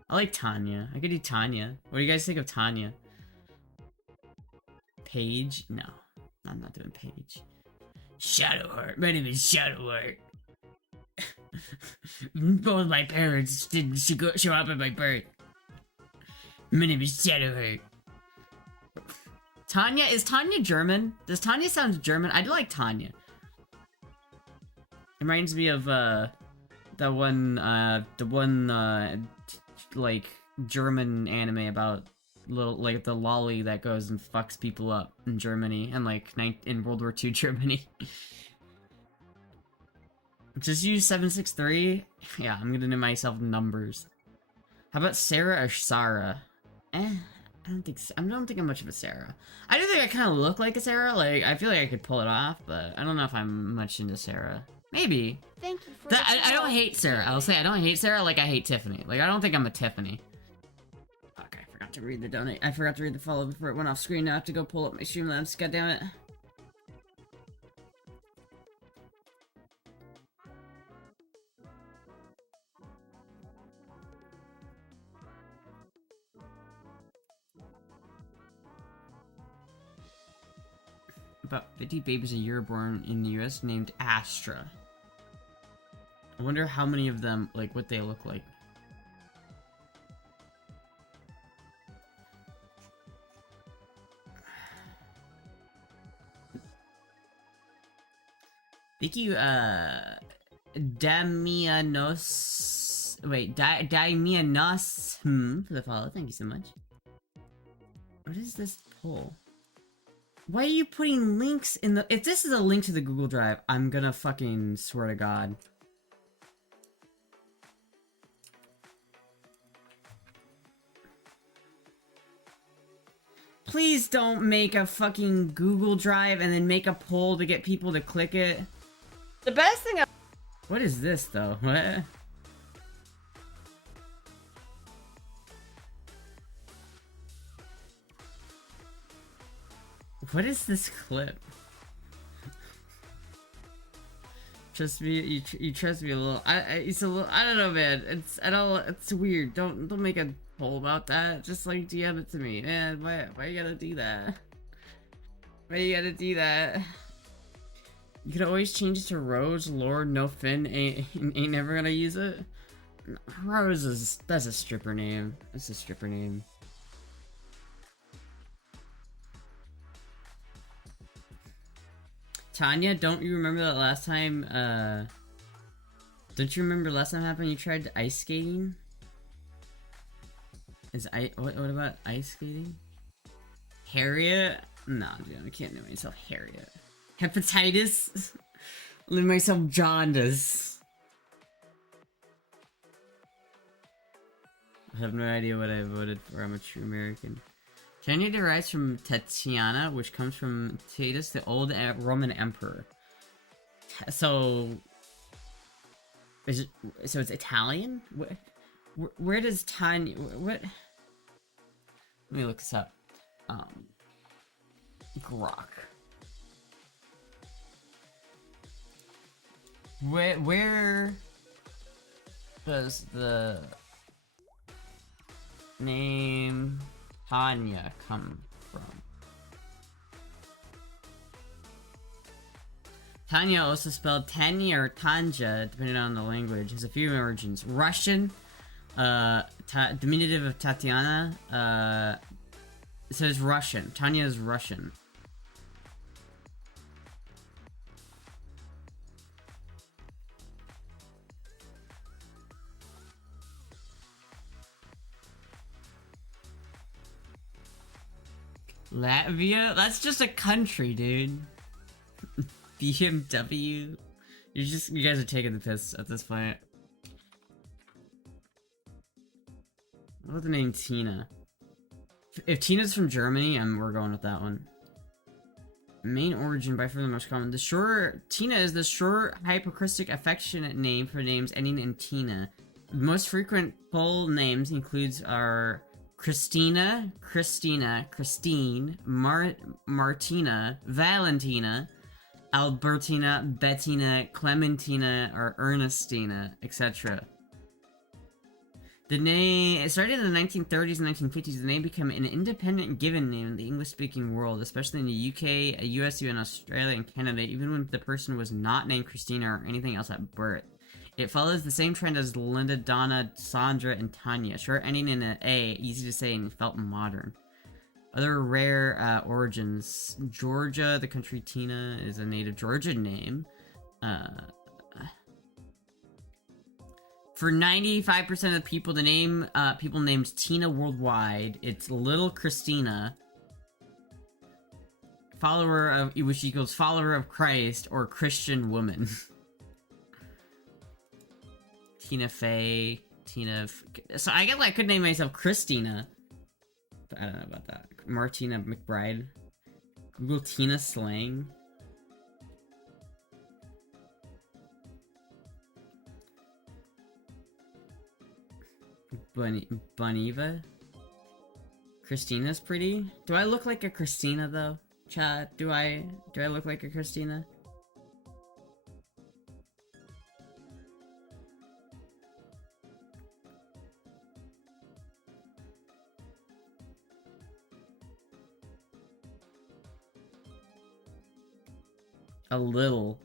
I like Tanya. I could do Tanya. What do you guys think of Tanya? Paige? No. I'm not doing Paige. Shadowheart. My name is Shadowheart. Both my parents didn't show up at my birth. My name is Shadowheart. Tanya? Is Tanya German? Does Tanya sound German? I do like Tanya. It reminds me of, the one, like, German anime about little, like, the lolly that goes and fucks people up in Germany, and, like, in World War II Germany. Just use 763? Yeah, I'm gonna name myself numbers. How about Sarah or Sarah? I don't think I'm much of a Sarah. I do think I kind of look like a Sarah. Like, I feel like I could pull it off, but I don't know if I'm much into Sarah. Maybe. Thank you for I don't hate Sarah. I'll say I don't hate Sarah like I hate Tiffany. Like, I don't think I'm a Tiffany. Fuck, I forgot to read the donate. I forgot to read the follow before it went off screen. Now I have to go pull up my Streamlabs. Goddammit. About 50 babies a year born in the US named Astra. I wonder how many of them, like, what they look like. Thank you, Damianos... Wait, Damianos... for the follow. Thank you so much. What is this poll? Why are you putting links in the... If this is a link to the Google Drive, I'm gonna fucking swear to God. Please don't make a fucking Google Drive and then make a poll to get people to click it. the best thing. What is this, though? What? What is this clip? Trust me, you trust me a little. It's a little. I don't know, man. It's weird. Don't make a poll about that. Just like DM it to me, man. Why you gotta do that? Why you gotta do that? You can always change it to Rose, Lord, no Finn. Ain't never gonna use it. Rose that's a stripper name. That's a stripper name. Tanya, don't you remember that last time, don't you remember last time happened you tried ice skating? What about ice skating? Harriet? No, dude, I can't name myself Harriet. Hepatitis? Name myself Jaundice. I have no idea what I voted for. I'm a true American. Tanya derives from Tatiana, which comes from Titus, the old Roman emperor. So it's Italian? Where does Tanya... What? Let me look this up. Grok. Where does the name Tanya come from? Tanya, also spelled Tanya or Tanja, depending on the language, has a few origins. Russian, diminutive of Tatiana, it says Russian. Tanya is Russian. Latvia? That's just a country, dude. BMW? You guys are taking the piss at this point. What about the name Tina? If Tina's from Germany, we're going with that one. Main origin, by far the most common. Tina is the short, hypocristic, affectionate name for names ending in Tina. Most frequent full names includes are Christina, Christine, Martina, Valentina, Albertina, Bettina, Clementina, or Ernestina, etc. The name, it started in the 1930s and 1950s. The name became an independent given name in the English-speaking world, especially in the UK, US, and Australia, and Canada, even when the person was not named Christina or anything else at birth. It follows the same trend as Linda, Donna, Sandra, and Tanya. Short ending in an A, easy to say, and felt modern. Other rare origins. Georgia, the country Tina, is a native Georgian name. For 95% of the people, the name, people named Tina worldwide, it's Little Christina, follower of, which equals follower of Christ, or Christian woman. Tina Fey, so I guess I could name myself Christina, but I don't know about that. Martina McBride. Google Tina slang. Boniva? Christina's pretty? Do I look like a Christina though? Chat, do I look like a Christina? A little.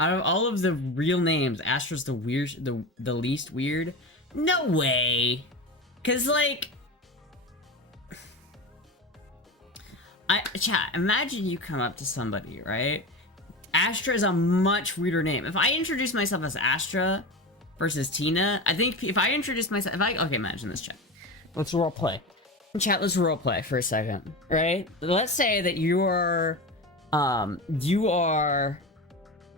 Out of all of the real names, Astra's the least weird? No way! Cause like... Chat, imagine you come up to somebody, right? Astra is a much weirder name. If I introduce myself as Astra versus Tina, I think if I introduce myself... Okay, imagine this, chat. Let's roleplay. Chat, let's roleplay for a second, right? Let's say that you are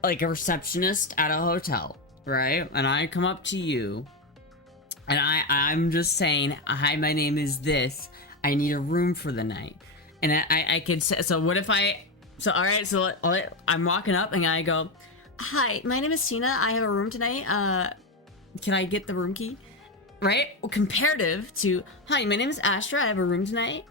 like a receptionist at a hotel, right? And I come up to you, and I'm just saying, hi, my name is this. I need a room for the night. And I could say, so what if alright, so I'm walking up and I go, hi, my name is Tina. I have a room tonight. Can I get the room key? Right? Well, comparative to, hi, my name is Astra. I have a room tonight.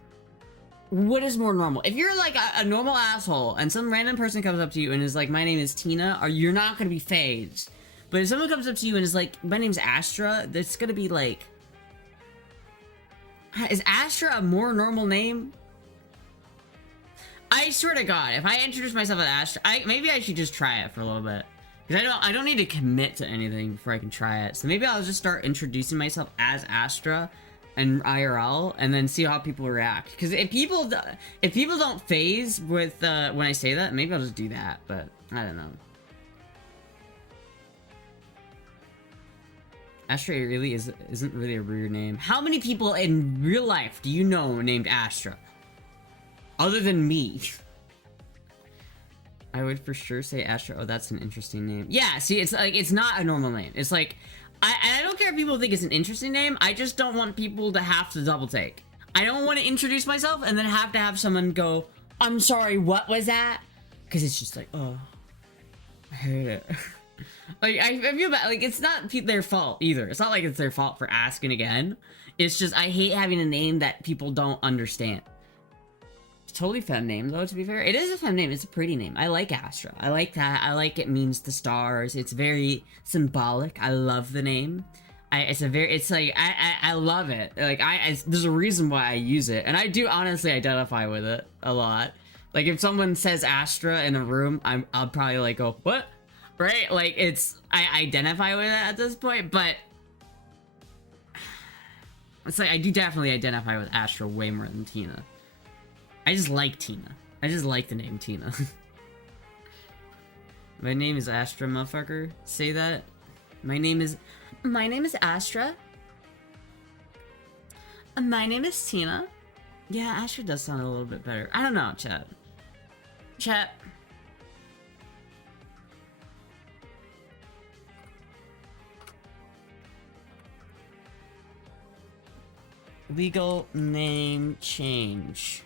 What is more normal? If you're like a normal asshole and some random person comes up to you and is like, my name is Tina, or you're not gonna be phased. But if someone comes up to you and is like, my name's Astra, that's gonna be like, is Astra a more normal name? I swear to God, if I introduce myself as Astra, maybe I should just try it for a little bit. Because I don't need to commit to anything before I can try it. So maybe I'll just start introducing myself as Astra and IRL, and then see how people react. Because if people don't phase with when I say that, maybe I'll just do that. But I don't know. Astra really isn't really a weird name. How many people in real life do you know named Astra? Other than me. I would for sure say Astra. Oh, that's an interesting name. Yeah, see, it's like, it's not a normal name. It's like, I don't care if people think it's an interesting name. I just don't want people to have to double take. I don't want to introduce myself and then have to have someone go, I'm sorry, what was that? Because it's just like, oh, I hate it. Like, I feel bad. Like, it's not their fault either. It's not like it's their fault for asking again. It's just, I hate having a name that people don't understand. Totally fun name though, to be fair. It is a fun name. It's a pretty name. I like Astra. I like that. I like it means the stars. It's very symbolic. I love the name. I love it. Like, there's a reason why I use it, and I do honestly identify with it a lot. Like, if someone says Astra in a room, I'll probably like go, what? Right? Like, I identify with it at this point, but it's like, I do definitely identify with Astra way more than Tina. I just like Tina. I just like the name Tina. My name is Astra, motherfucker. Say that. My name is Astra. My name is Tina. Yeah, Astra does sound a little bit better. I don't know, chat. Chat. Legal name change.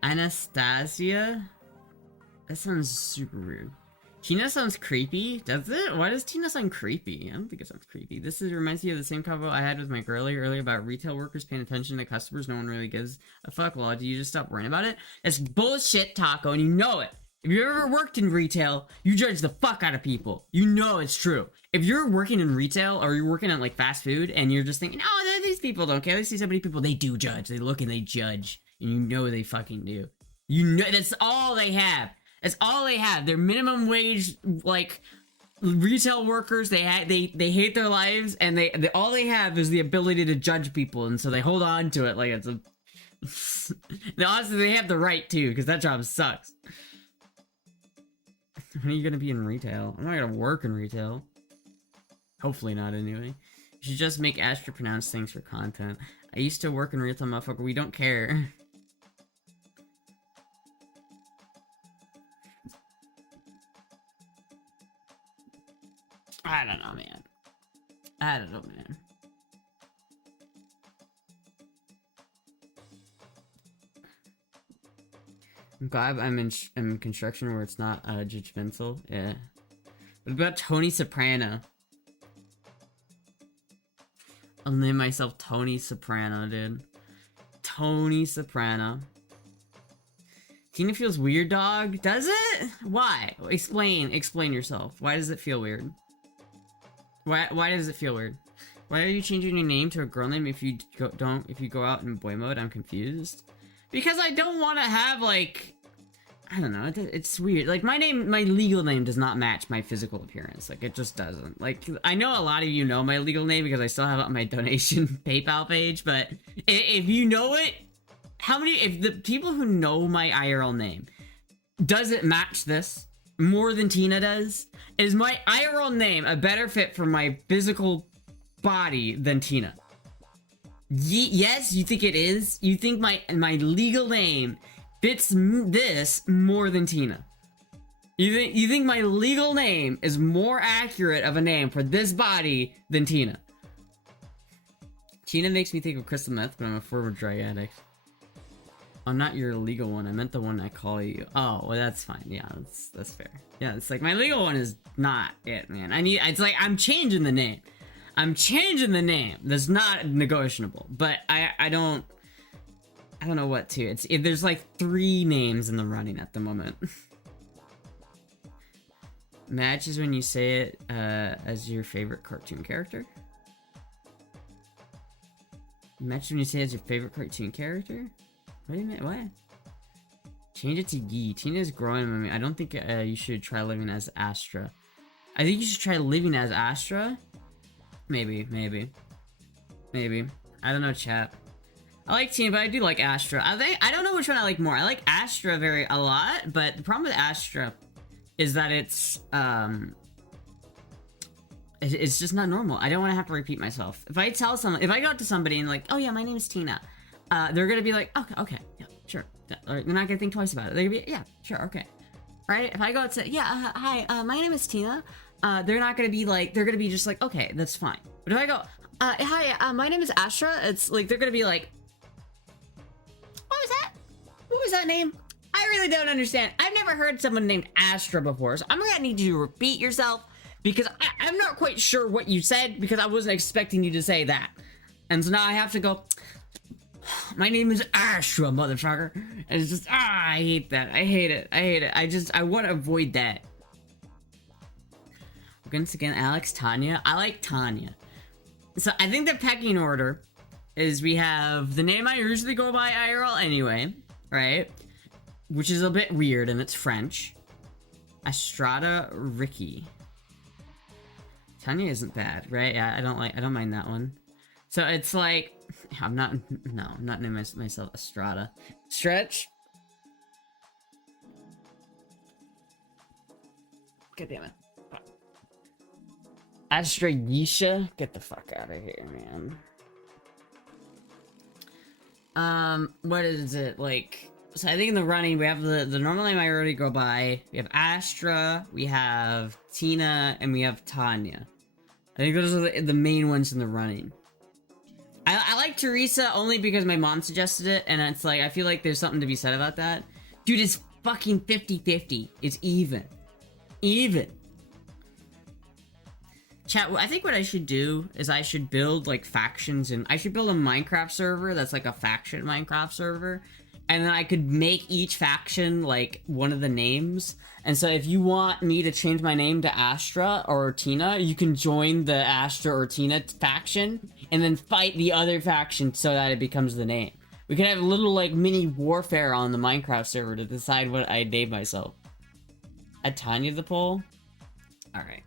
Anastasia? That sounds super weird. Tina sounds creepy. Does it? Why does Tina sound creepy? I don't think it sounds creepy. This reminds me of the same convo I had with my girlie earlier about retail workers paying attention to customers. No one really gives a fuck. Well, do you just stop worrying about it? It's bullshit, Taco, and you know it. If you ever worked in retail, you judge the fuck out of people. You know it's true. If you're working in retail or you're working at like fast food and you're just thinking, oh, these people don't care. They see so many people, they do judge. They look and they judge. And you know they fucking do. You know, that's all they have. That's all they have. They're minimum wage, like, retail workers. They hate their lives, and they all they have is the ability to judge people, and so they hold on to it like it's a... Now, honestly, they have the right, too, because that job sucks. When are you gonna be in retail? I'm not gonna work in retail. Hopefully not, anyway. You should just make Astra pronounce things for content. I used to work in retail, motherfucker. We don't care. I don't know, man. I don't know, man. I'm glad I'm in construction where it's not judgmental. Yeah. What about Tony Soprano? I'll name myself Tony Soprano, dude. Tony Soprano. Tina feels weird, dog. Does it? Why? Explain yourself. Why does it feel weird? Why does it feel weird? Why are you changing your name to a girl name if you go out in boy mode? I'm confused. Because I don't want to have, like, I don't know, it's weird. Like, my legal name does not match my physical appearance. Like, it just doesn't. Like, I know a lot of you know my legal name because I still have it on my donation PayPal page, but if you know it, if the people who know my IRL name, does it match this more than Tina does? Is my IRL name a better fit for my physical body than Tina? Yes, you think it is? You think my legal name fits this more than Tina? You think my legal name is more accurate of a name for this body than Tina? Tina makes me think of crystal meth, but I'm a forward drug addict. Oh, not your legal one. I meant the one I call you. Oh, well, that's fine. Yeah, that's fair. Yeah, it's like my legal one is not it, man. It's like I'm changing the name. I'm changing the name. That's not negotiable. But I don't know what to. There's like 3 names in the running at the moment. Matches when you say it as your favorite cartoon character. Matches when you say it as your favorite cartoon character. What do you mean? What? Change it to Yi. Tina's growing on me. I don't think you should try living as Astra. I think you should try living as Astra. Maybe. I don't know, chat. I like Tina, but I do like Astra. I don't know which one I like more. I like Astra a lot, but the problem with Astra is that it's just not normal. I don't want to have to repeat myself. If I go up to somebody and like, oh yeah, my name is Tina. They're gonna be like, okay, yeah, sure. They're not gonna think twice about it. They're gonna be, yeah, sure, okay. Right? If I go and say, yeah, hi, my name is Tina, they're not gonna be like, they're gonna be just like, okay, that's fine. But if I go, hi, my name is Astra, it's like, they're gonna be like, what was that? What was that name? I really don't understand. I've never heard someone named Astra before, so I'm gonna need you to repeat yourself, because I'm not quite sure what you said, because I wasn't expecting you to say that. And so now I have to go, my name is Astra, motherfucker. And it's just, I hate that. I hate it. I want to avoid that. Once again, Alex, Tanya. I like Tanya. So I think the pecking order is we have the name I usually go by IRL anyway, right? Which is a bit weird and it's French. Estrada Ricky. Tanya isn't bad, right? Yeah, I don't mind that one. So it's like, I'm not naming myself Estrada. Stretch. God damn it. Astra Yisha? Get the fuck out of here, man. What is it, like... So I think in the running, we have the normal name I already go by. We have Astra, we have Tina, and we have Tanya. I think those are the main ones in the running. I like Teresa only because my mom suggested it, and it's like, I feel like there's something to be said about that. Dude, it's fucking 50-50. It's even. Even. Chat, I think what I should do is I should build, like, factions, and I should build a Minecraft server that's, like, a faction Minecraft server, and then I could make each faction, like, one of the names, and so if you want me to change my name to Astra or Tina, you can join the Astra or Tina faction, and then fight the other faction so that it becomes the name. We could have a little, like, mini warfare on the Minecraft server to decide what I name myself. Add Tanya to the poll? Alright.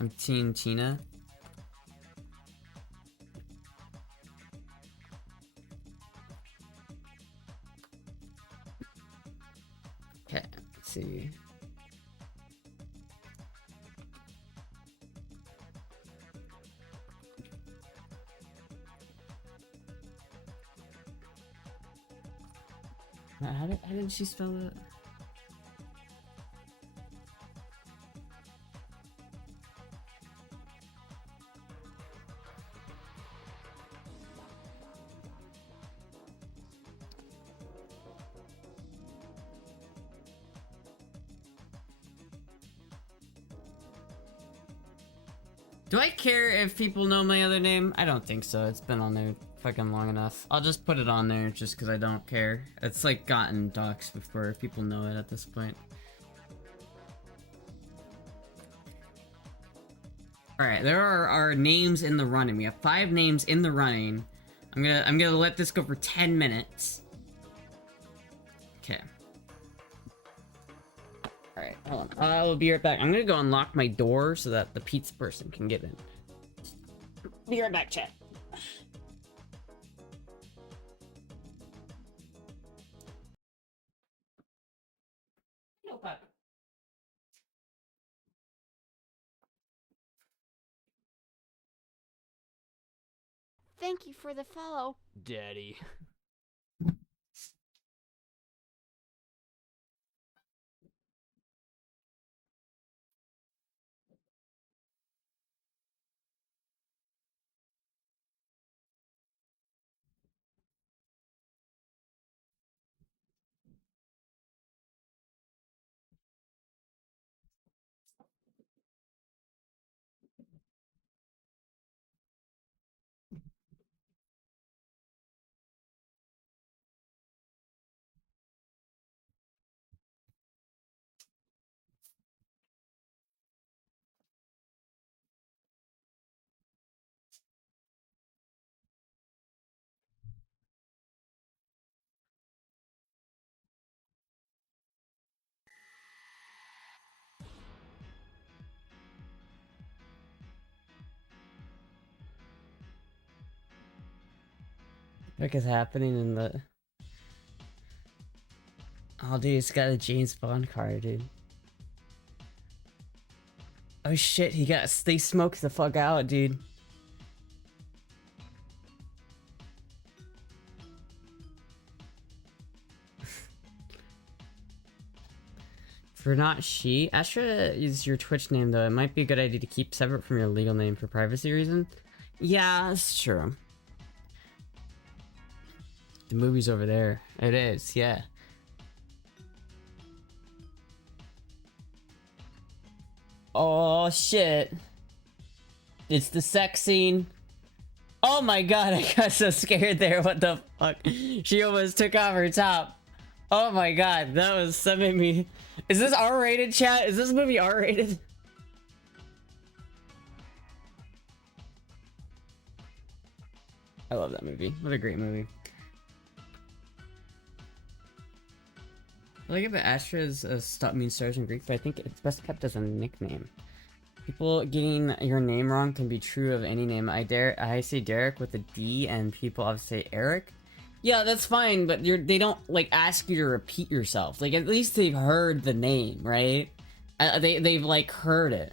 I'm Team Tina. Okay, let's see. How did she spell it? Do I care if people know my other name? I don't think so. It's been on there fucking long enough. I'll just put it on there just because I don't care. It's like gotten doxed before. People know it at this point. Alright, there are names in the running. We have 5 names in the running. I'm gonna let this go for 10 minutes. Okay. Alright, hold on. I will be right back. I'm gonna go unlock my door so that the pizza person can get in. Be right back, chat. No problem. Thank you for the follow. Daddy. What is happening in the... Oh, dude, it's got a James Bond card, dude. Oh shit, they smoked the fuck out, dude. For not she, Astra is your Twitch name though. It might be a good idea to keep separate from your legal name for privacy reasons. Yeah, that's true. The movie's over there. It is, yeah. Oh shit. It's the sex scene. Oh my god, I got so scared there. What the fuck? She almost took off her top. Oh my god, that made me... Is this R-rated, chat? Is this movie R-rated? I love that movie. What a great movie. Like if Astra is stop means stars in Greek, but I think it's best kept as a nickname. People getting your name wrong can be true of any name. I say Derek with a D, and people obviously say Eric. Yeah, that's fine, but they don't like ask you to repeat yourself. Like at least they've heard the name, right? They've like heard it.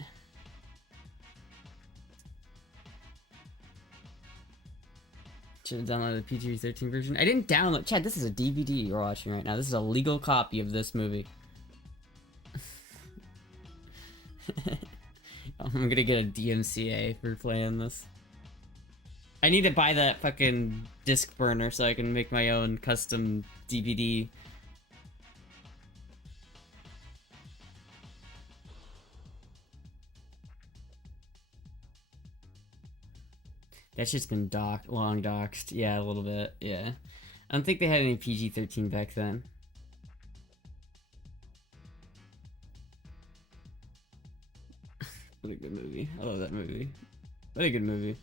Should have downloaded the PG-13 version. I didn't download. Chad, this is a DVD you're watching right now. This is a legal copy of this movie. I'm gonna get a DMCA for playing this. I need to buy that fucking disc burner so I can make my own custom DVD. That's just been long doxed. Yeah, a little bit. Yeah. I don't think they had any PG-13 back then. What a good movie. I love that movie. What a good movie.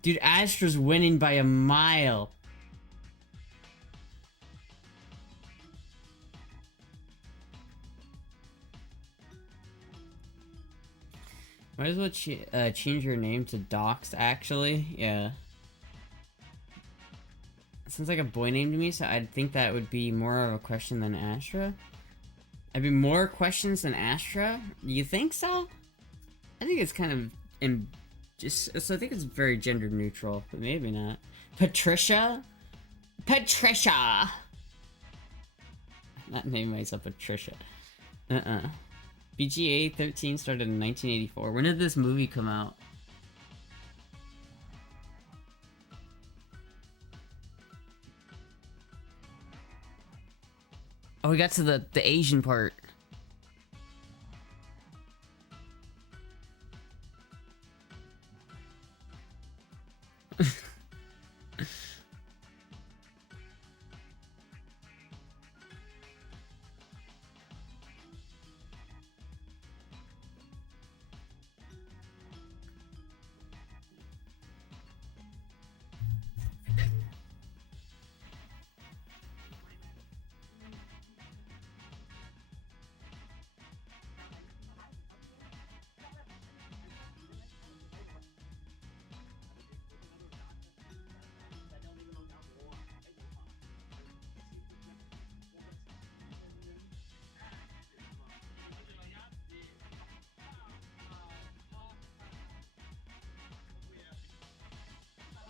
Dude, Astra's winning by a mile. Might as well change your name to Doxed, actually. Yeah. Sounds like a boy name to me, so I'd think that would be more of a question than Astra. I'd be more questions than Astra? You think so? I think it's kind of so I think it's very gender neutral, but maybe not. Patricia? Patricia! Not name myself Patricia. BGA 13 started in 1984. When did this movie come out? Oh, we got to the Asian part.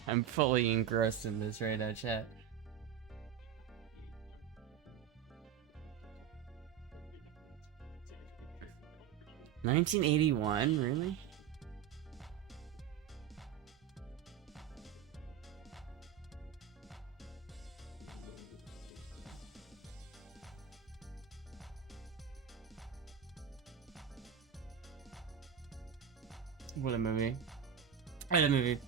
I'm fully engrossed in this right now, chat. $1981, really? What a movie. What a movie.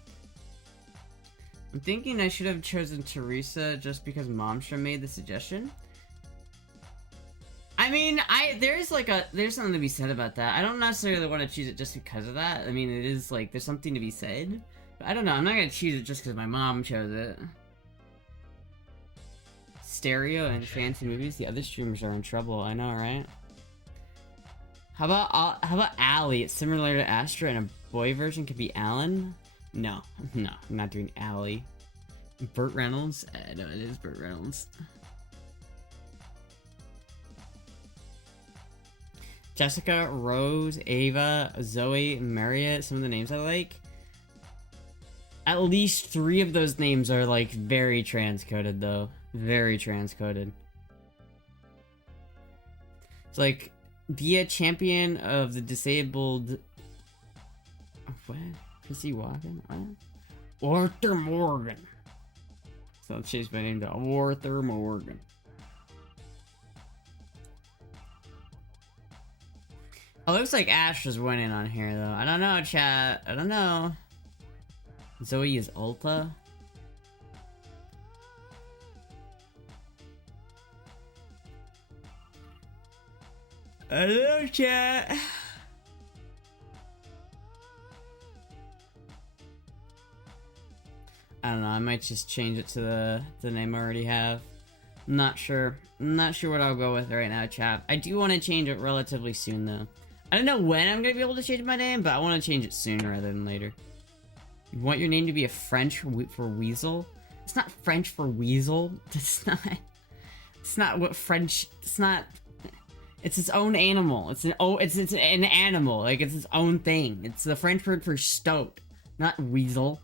I'm thinking I should have chosen Teresa just because Momstra made the suggestion. I mean, there's something to be said about that. I don't necessarily want to choose it just because of that. I mean, it is like, there's something to be said. But I don't know, I'm not gonna choose it just because my mom chose it. Stereo and fancy movies, the other streamers are in trouble, I know, right? How about Allie? It's similar to Astra and a boy version could be Alan? No, I'm not doing Allie. Burt Reynolds? No, it is Burt Reynolds. Jessica, Rose, Ava, Zoe, Marriott, some of the names I like. At least 3 of those names are like very transcoded though. Very transcoded. It's like, be a champion of the disabled... What? Chrissy Walken? What? Arthur Morgan. So I'll change my name to Arthur Morgan. Oh, looks like Ash is winning on here, though. I don't know, chat. I don't know. Zoe is Ulta. I don't know, chat. I don't know. I might just change it to the name I already have. Not sure. Not sure what I'll go with right now, chat. I do want to change it relatively soon, though. I don't know when I'm gonna be able to change my name, but I want to change it sooner rather than later. You want your name to be a French for weasel? It's not French for weasel. It's not. It's not what French. It's not. It's its own animal. It's an animal. Like it's its own thing. It's the French word for stoat, not weasel.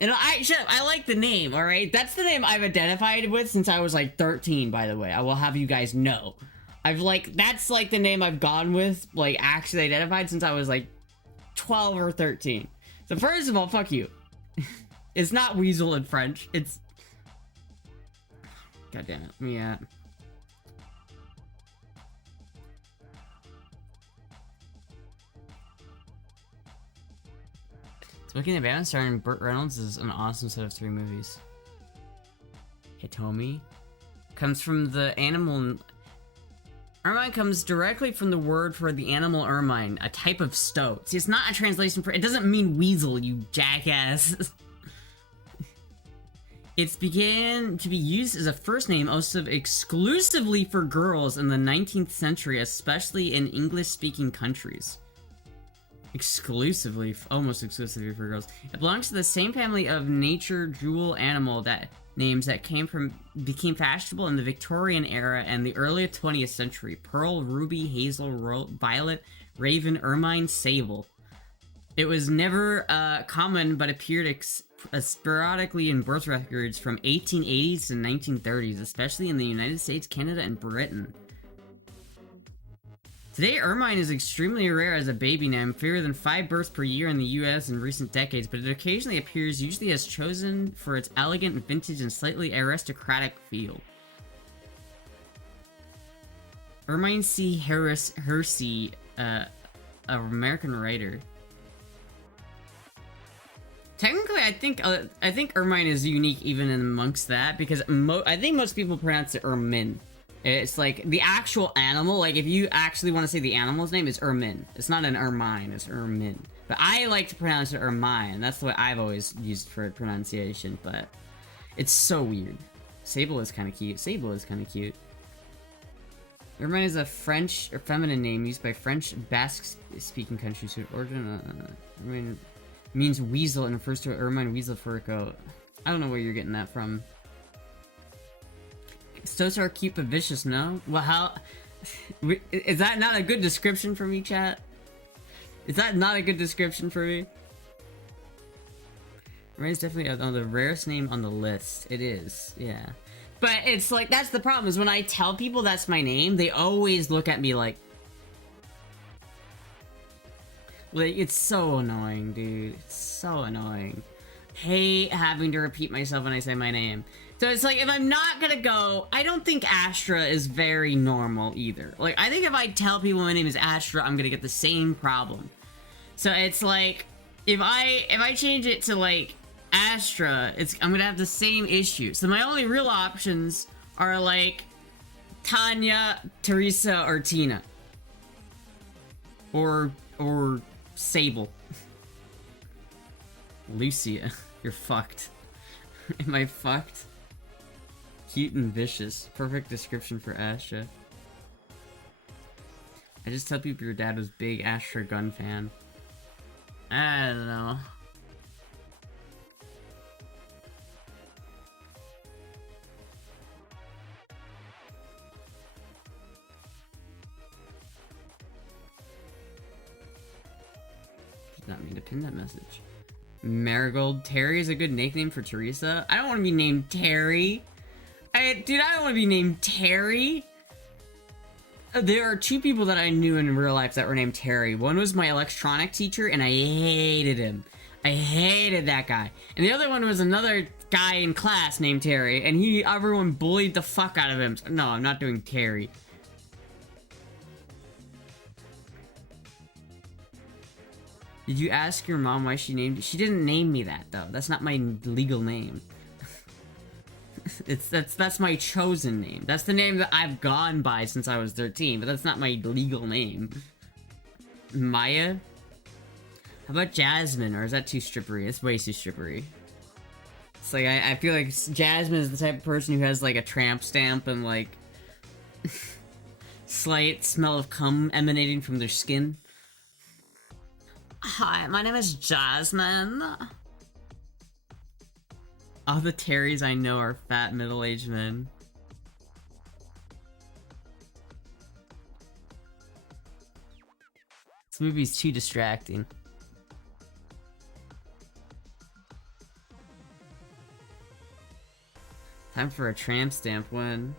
And I like the name, alright? That's the name I've identified with since I was like 13, by the way. I will have you guys know. That's like the name I've gone with, like actually identified since I was like 12 or 13. So first of all, fuck you. It's not weasel in French. It's... God damn it. Yeah. Looking at Batman starring Burt Reynolds is an awesome set of 3 movies. Hitomi comes from the animal. Ermine comes directly from the word for the animal ermine, a type of stoat. See, it's not a translation for. It doesn't mean weasel, you jackass. It began to be used as a first name also exclusively for girls in the 19th century, especially in English-speaking countries. Exclusively, almost exclusively for girls. It belongs to the same family of nature jewel animal names that became fashionable in the Victorian era and the early 20th century. Pearl, ruby, hazel, violet, raven, ermine, sable. It was never common, but appeared sporadically in birth records from 1880s to 1930s, especially in the United States, Canada, and Britain. Today, ermine is extremely rare as a baby name, fewer than 5 births per year in the US in recent decades, but it occasionally appears, usually as chosen for its elegant, vintage, and slightly aristocratic feel. Ermine C. Hersey, an American writer. Technically, I think ermine is unique even amongst that, because I think most people pronounce it ermine. It's like the actual animal, like if you actually want to say the animal's name, it's ermine. It's not an ermine, it's ermine. But I like to pronounce it ermine. That's the way I've always used for pronunciation, but it's so weird. Sable is kind of cute. Sable is kind of cute. Ermine is a French or feminine name used by French Basque-speaking countries whose origin ermine means weasel and refers to an ermine weasel fur coat. I don't know where you're getting that from. Stoats are cute but vicious, no? Well, how... Is that not a good description for me, chat? Is that not a good description for me? Ray's definitely the rarest name on the list. It is, yeah. But it's like, that's the problem, is when I tell people that's my name, they always look at me like... Like, it's so annoying, dude. It's so annoying. Hate having to repeat myself when I say my name. So it's like, if I'm not gonna go, I don't think Astra is very normal either. Like, I think if I tell people my name is Astra, I'm gonna get the same problem. So it's like, if I change it to like Astra, I'm gonna have the same issue. So my only real options are like Tanya, Teresa, or Tina. Or Sable. Lucia, you're fucked. Am I fucked? Cute and vicious. Perfect description for Astra. I just tell people your dad was big Astra gun fan. I don't know. Did not mean to pin that message. Marigold. Terry is a good nickname for Teresa. I don't want to be named Terry. Dude, I don't want to be named Terry. There are 2 people that I knew in real life that were named Terry. One was my electronic teacher, and I hated him. I hated that guy. And the other one was another guy in class named Terry, and everyone bullied the fuck out of him. So, no, I'm not doing Terry. Did you ask your mom why she named you? She didn't name me that, though. That's not my legal name. That's my chosen name. That's the name that I've gone by since I was 13, but that's not my legal name. Maya? How about Jasmine, or is that too strippery? It's way too strippery. It's like, I feel like Jasmine is the type of person who has like a tramp stamp and like slight smell of cum emanating from their skin. Hi, my name is Jasmine. All the Terrys I know are fat middle-aged men. This movie's too distracting. Time for a tramp stamp when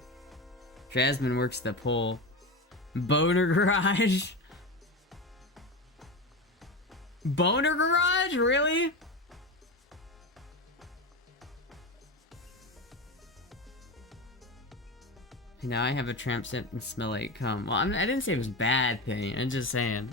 Jasmine works the pole. Boner garage? Boner garage? Really? Now I have a tramp stamp and smell like cum. Well, I didn't say it was bad thing. I'm just saying.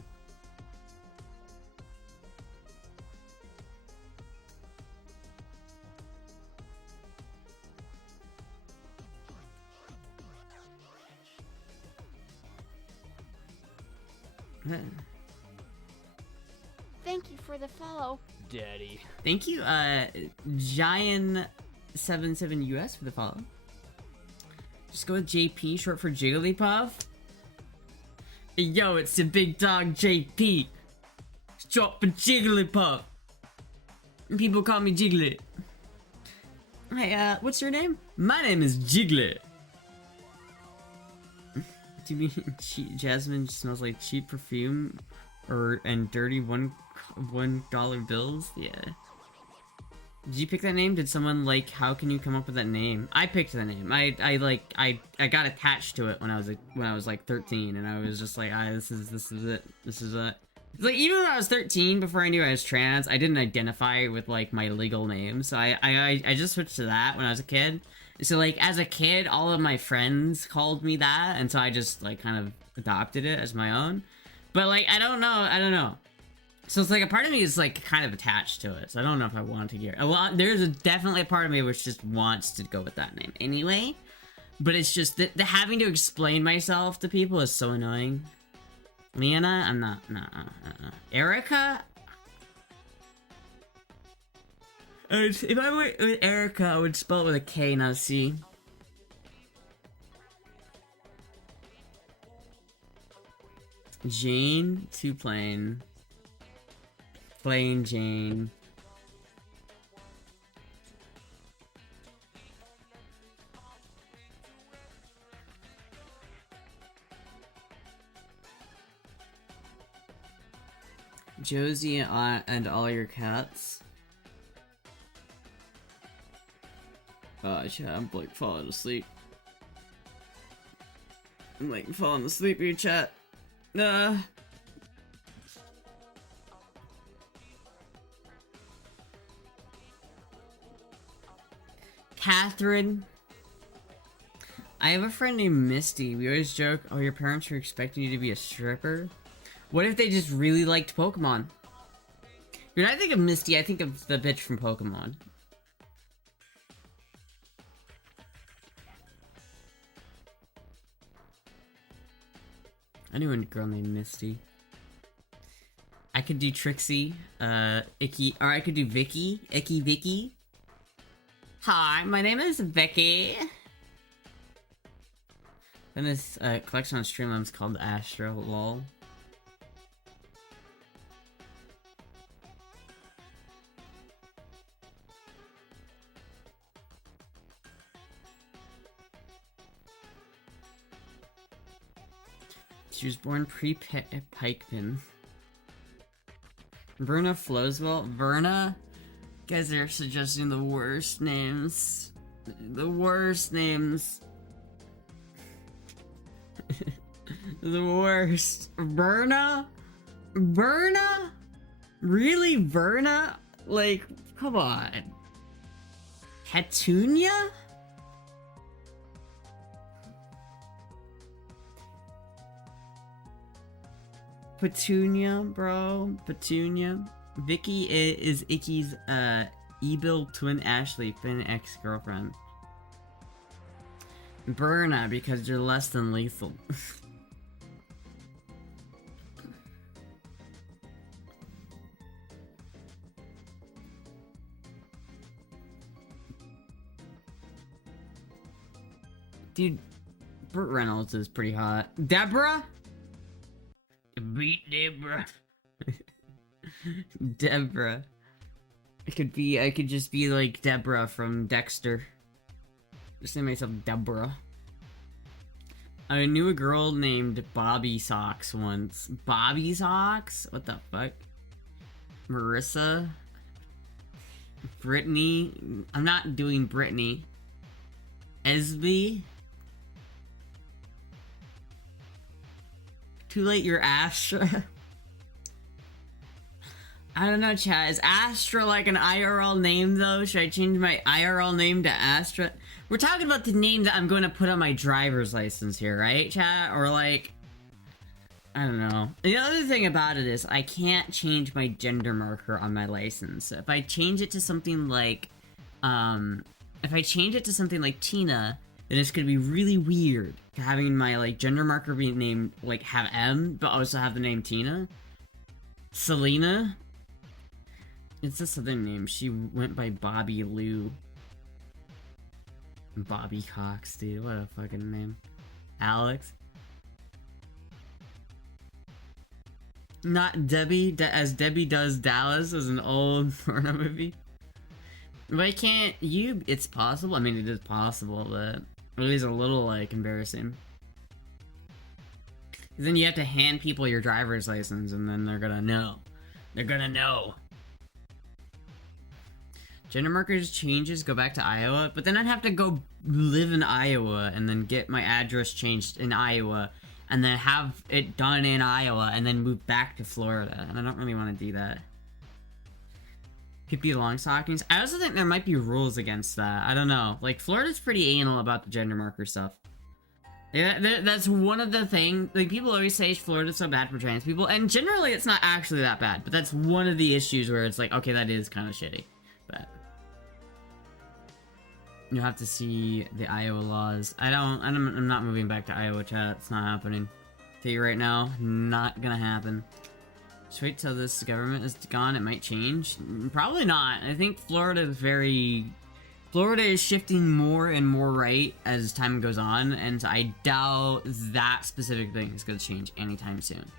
Thank you for the follow. Daddy. Thank you, Giant77US for the follow. Just go with JP, short for Jigglypuff. Hey, yo, it's the big dog JP. Short for Jigglypuff. People call me Jiglet. Hey, what's your name? My name is Jiglet. Do you mean Jasmine smells like cheap perfume, and dirty $1 bills? Yeah. Did you pick that name? Did someone like? How can you come up with that name? I picked the name. I got attached to it when I was like 13, and I was just like, this is it. This is it. It's like, even when I was 13, before I knew I was trans, I didn't identify with like my legal name, so I just switched to that when I was a kid. So like as a kid, all of my friends called me that, and so I just like kind of adopted it as my own. But like I don't know. So it's like a part of me is like kind of attached to it. So I don't know if I want to get. Well, there's definitely a part of me which just wants to go with that name anyway. But it's just the having to explain myself to people is so annoying. Leanna, I'm not. Erica. If I were with Erica, I would spell it with a K, not a C. Jane, too plain. Plain Jane. Josie and all your cats. Chat, I'm like falling asleep. I'm like falling asleep here, chat. Catherine. I have a friend named Misty. We always joke, oh, your parents were expecting you to be a stripper? What if they just really liked Pokemon? When I think of Misty, I think of the bitch from Pokemon. I knew a girl named Misty. I could do Trixie, Icky, or I could do Vicky, Icky Vicky. Hi, my name is Vicky. And this collection on Streamlabs called Astra, lol. She was born pre-Pikepin. Verna Flowswell? Verna? You guys are suggesting the worst names. The worst names. The worst. Verna? Verna? Really, Verna? Like, come on. Petunia? Petunia, bro. Petunia. Vicky is Icky's, evil twin Ashley, Finn ex-girlfriend. Berna, because you're less than lethal. Dude, Burt Reynolds is pretty hot. Deborah? Beat Deborah. Deborah. I could just be like Deborah from Dexter. Just name myself Deborah. I knew a girl named Bobby Socks once. Bobby Socks? What the fuck? Marissa? Brittany? I'm not doing Brittany. Esby? Too late, you're Astra. I don't know, chat. Is Astra like an IRL name, though? Should I change my IRL name to Astra? We're talking about the name that I'm going to put on my driver's license here, right, chat? Or, like... I don't know. The other thing about it is I can't change my gender marker on my license. If I change it to something like... if I change it to something like Tina, then it's going to be really weird having my, like, gender marker be named, like, have M, but also have the name Tina. Selena? It's this other name. She went by Bobby Lou. Bobby Cox, dude. What a fucking name. Alex. Not Debbie, as Debbie Does Dallas as an old porno movie. Why can't you? It's possible. I mean, it is possible, but it is a little, like, embarrassing. Then you have to hand people your driver's license, and then they're gonna know. They're gonna know. Gender markers changes, go back to Iowa, but then I'd have to go live in Iowa and then get my address changed in Iowa and then have it done in Iowa and then move back to Florida, and I don't really want to do that. Pippi Longstockings. I also think there might be rules against that. I don't know. Like, Florida's pretty anal about the gender marker stuff. Yeah, that's one of the things, like, people always say Florida's so bad for trans people, and generally it's not actually that bad, but that's one of the issues where it's like, okay, that is kind of shitty, but... You'll have to see the Iowa laws. I'm not moving back to Iowa, chat. It's not happening. Tell you right now, not gonna happen. Just wait till this government is gone, it might change. Probably not. I think Florida is shifting more and more right as time goes on, and I doubt that specific thing is gonna change anytime soon.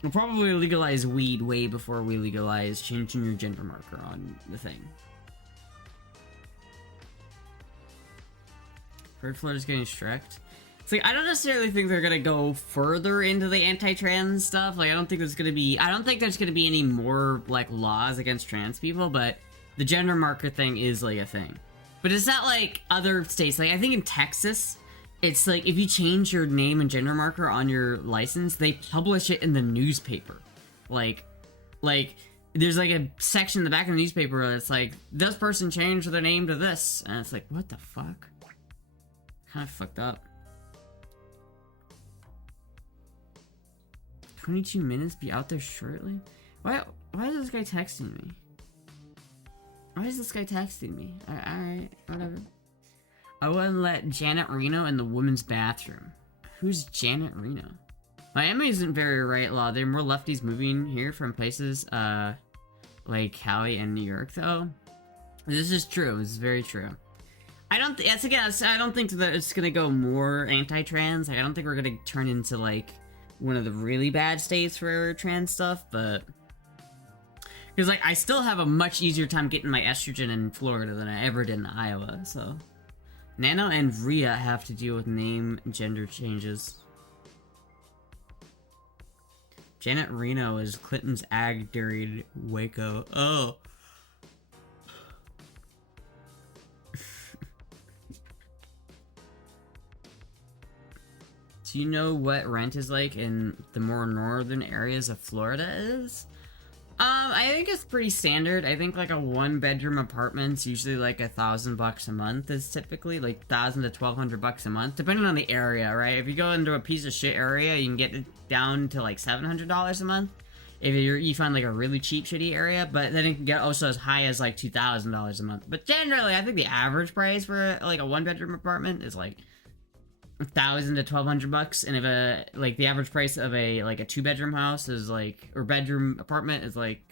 We'll probably legalize weed way before we legalize changing your gender marker on the thing. Heard Florida's getting strict. It's like, I don't necessarily think they're gonna go further into the anti-trans stuff. Like, I don't think there's gonna be any more, like, laws against trans people, but the gender marker thing is, like, a thing. But it's not like other states. Like, I think in Texas, it's like, if you change your name and gender marker on your license, they publish it in the newspaper. Like, there's, like, a section in the back of the newspaper where it's like, this person changed their name to this. And it's like, what the fuck? Kind of fucked up. 22 minutes, be out there shortly? Why is this guy texting me? Why is this guy texting me? Alright, whatever. I wouldn't let Janet Reno in the women's bathroom. Who's Janet Reno? Miami isn't very right law. There are more lefties moving here from places like Cali and New York, though. This is true. This is very true. I don't think that it's gonna go more anti-trans. Like, I don't think we're gonna turn into, like, one of the really bad states for trans stuff, but... Because, like, I still have a much easier time getting my estrogen in Florida than I ever did in Iowa, so... Nano and Rhea have to deal with name and gender changes. Janet Reno is Clinton's ag during Waco. Oh. Do you know what rent is like in the more northern areas of Florida is? I think it's pretty standard. I think like a 1-bedroom apartment's usually like $1,000 a month is typically like $1,000 to $1,200 a month, depending on the area, right? If you go into a piece of shit area, you can get it down to like $700 a month. If you find like a really cheap shitty area, but then it can get also as high as like $2,000 a month. But generally, I think the average price for like a 1-bedroom apartment is like $1,000 to $1,200, and if the average price of a 2-bedroom house is like, or bedroom apartment is like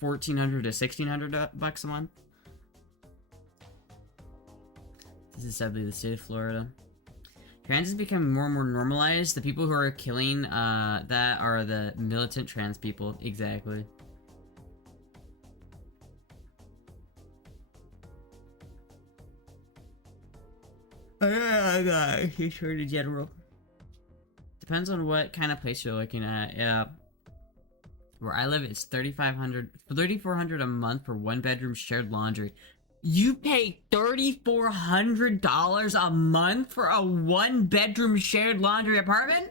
$1,400 to $1,600 a month. This is sadly the state of Florida. Trans is becoming more and more normalized. The people who are killing that are the militant trans people. Exactly. Attorney General. Depends on what kind of place you're looking at. Yeah. Where I live, it's $3,400 a month for one bedroom shared laundry. You pay $3,400 a month for a one bedroom shared laundry apartment?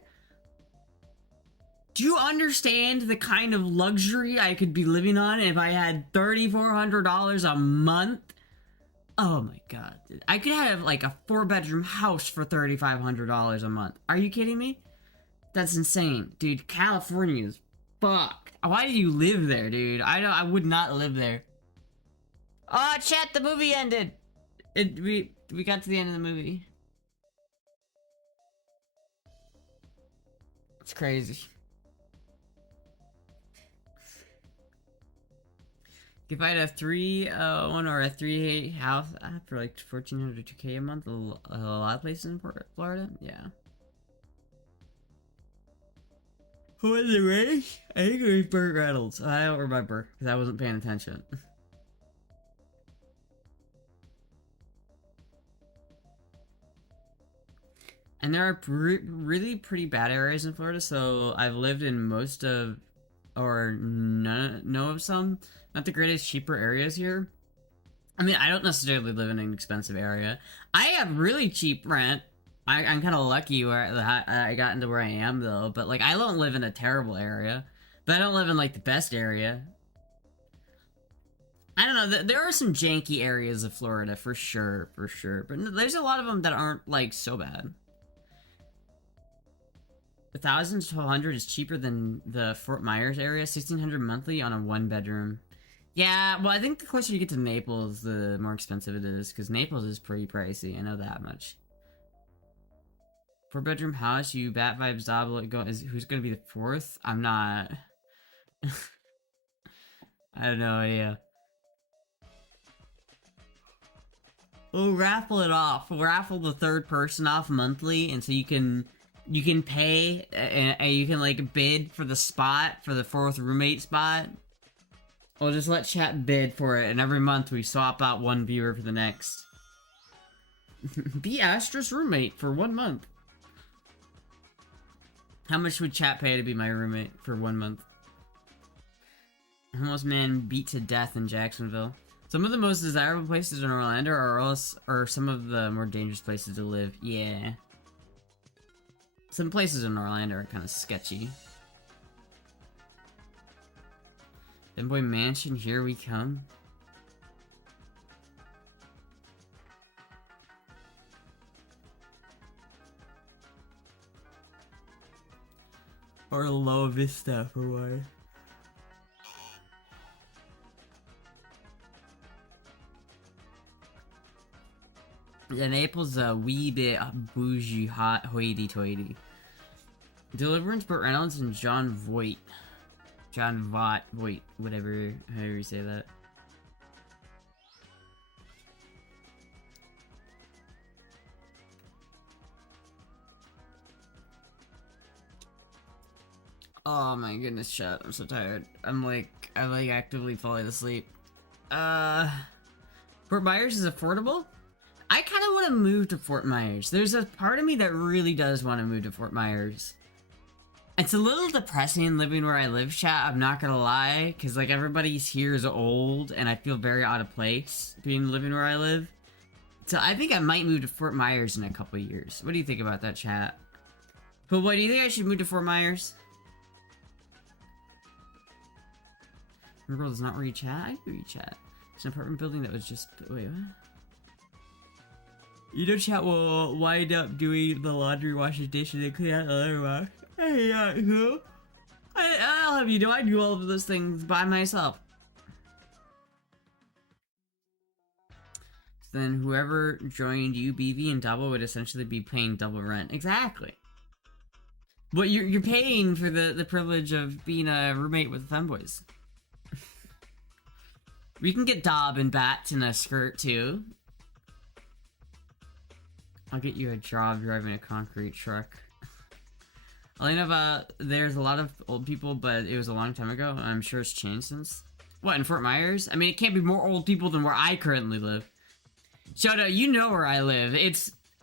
Do you understand the kind of luxury I could be living on if I had $3,400 a month? Oh my god. I could have like a 4-bedroom house for $3,500 a month. Are you kidding me? That's insane. Dude, California is fucked. Why do you live there, dude? I would not live there. Oh, chat, the movie ended. We got to the end of the movie. It's crazy. If I had a 3-1 or a 3-8 house for like $1,402K a month, a lot of places in Florida, yeah. Who was the race? I think it was Burt Reynolds. I don't remember because I wasn't paying attention. And there are really pretty bad areas in Florida, so I've lived in most of, or know of some, not the greatest cheaper areas here. I mean, I don't necessarily live in an expensive area. I have really cheap rent. I'm kind of lucky where I got into where I am, though. But, like, I don't live in a terrible area. But I don't live in, like, the best area. I don't know. There are some janky areas of Florida, for sure. But there's a lot of them that aren't, like, so bad. 1,000 to 1,200 is cheaper than the Fort Myers area. 1,600 monthly on a 1-bedroom. Yeah, well, I think the closer you get to Naples, the more expensive it is. Because Naples is pretty pricey. I know that much. 4-bedroom house, you bat vibes double. Who's gonna be the 4th? I'm not. I have no idea. We'll raffle it off. We'll raffle the 3rd person off monthly, and so you can pay and you can like bid for the spot for the 4th roommate spot. We'll just let chat bid for it, and every month we swap out one viewer for the next. Be Astra's roommate for 1 month. How much would chat pay to be my roommate for 1 month? Homeless man beat to death in Jacksonville. Some of the most desirable places in Orlando are some of the more dangerous places to live. Yeah. Some places in Orlando are kind of sketchy. Boy Mansion, here we come. Or Low Vista for what? Yeah, Naples a wee bit bougie, hot, hoity-toity. Deliverance, Burt Reynolds, and John Voight. John Voight, whatever, however you say that. Oh my goodness, chat, I'm so tired. I'm like actively falling asleep. Fort Myers is affordable? I kind of want to move to Fort Myers. There's a part of me that really does want to move to Fort Myers. It's a little depressing living where I live, chat, I'm not gonna lie, because like everybody's here is old, and I feel very out of place living where I live. So I think I might move to Fort Myers in a couple years. What do you think about that, chat? But what, do you think I should move to Fort Myers? My girl does not read chat? I do read chat. It's an apartment building that was just... Wait, what? You know chat will wind up doing the laundry, washing dishes, and clean out the litter box. Hey, who? I'll have you know I do all of those things by myself. So then whoever joined you, BV, and double would essentially be paying double rent. Exactly. But you're paying for the privilege of being a roommate with femboys. We can get Dob and Bats in a skirt too. I'll get you a job driving a concrete truck. All I know about, there's a lot of old people, but it was a long time ago. I'm sure it's changed since. What, in Fort Myers? I mean, it can't be more old people than where I currently live. Shoto, you know where I live.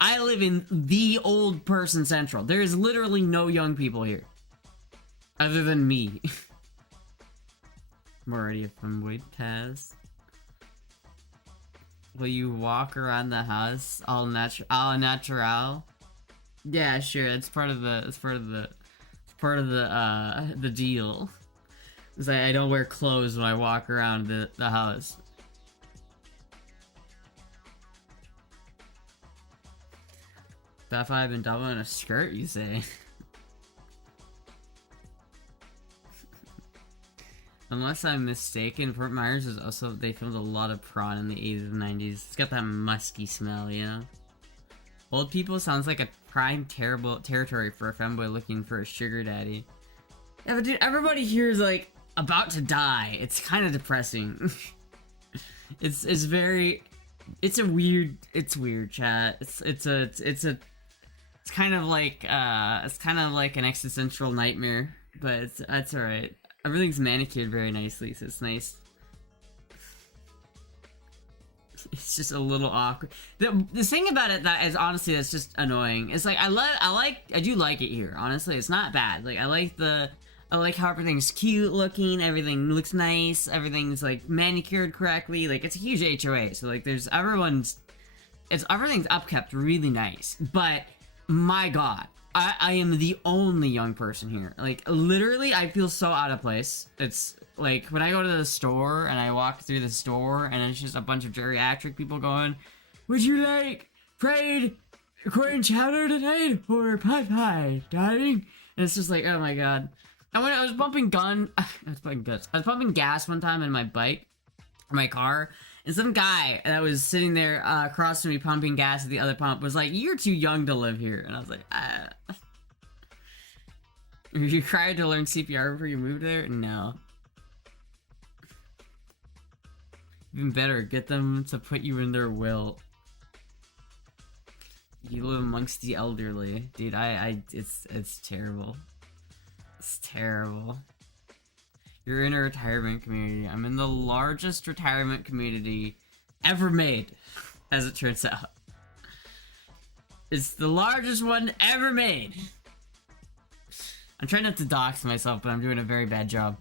I live in the old person central. There is literally no young people here. Other than me. I'm already a fun pass. Will you walk around the house all natural? Yeah, sure. It's part of the deal. It's like I don't wear clothes when I walk around the house. That's why I've been double in a skirt, you say? Unless I'm mistaken, Fort Myers is also, they filmed a lot of prawn in the 80s and 90s. It's got that musky smell, you know? Old people sounds like a prime territory for a femboy looking for a sugar daddy. Yeah, but dude, everybody here is like about to die. It's kind of depressing. it's weird, chat. It's kind of like an existential nightmare, but that's all right. Everything's manicured very nicely, so it's nice. It's just a little awkward. The thing about it that is honestly that's just annoying. It's like I do like it here. Honestly, it's not bad. Like I like how everything's cute looking. Everything looks nice. Everything's like manicured correctly. Like it's a huge HOA, so like everything's upkept really nice. But my God, I am the only young person here. Like literally, I feel so out of place. It's like when I go to the store and I walk through the store and it's just a bunch of geriatric people going, "Would you like fried corn chowder tonight or pot pie, darling?" And it's just like, oh my God. And when I was pumping gas one time in my car, and some guy that was sitting there across from me pumping gas at the other pump was like, "You're too young to live here." And I was like, Were you required to learn CPR before you moved there? No. Even better, get them to put you in their will. You live amongst the elderly. Dude, it's terrible. It's terrible. You're in a retirement community. I'm in the largest retirement community ever made, as it turns out. It's the largest one ever made. I'm trying not to dox myself, but I'm doing a very bad job.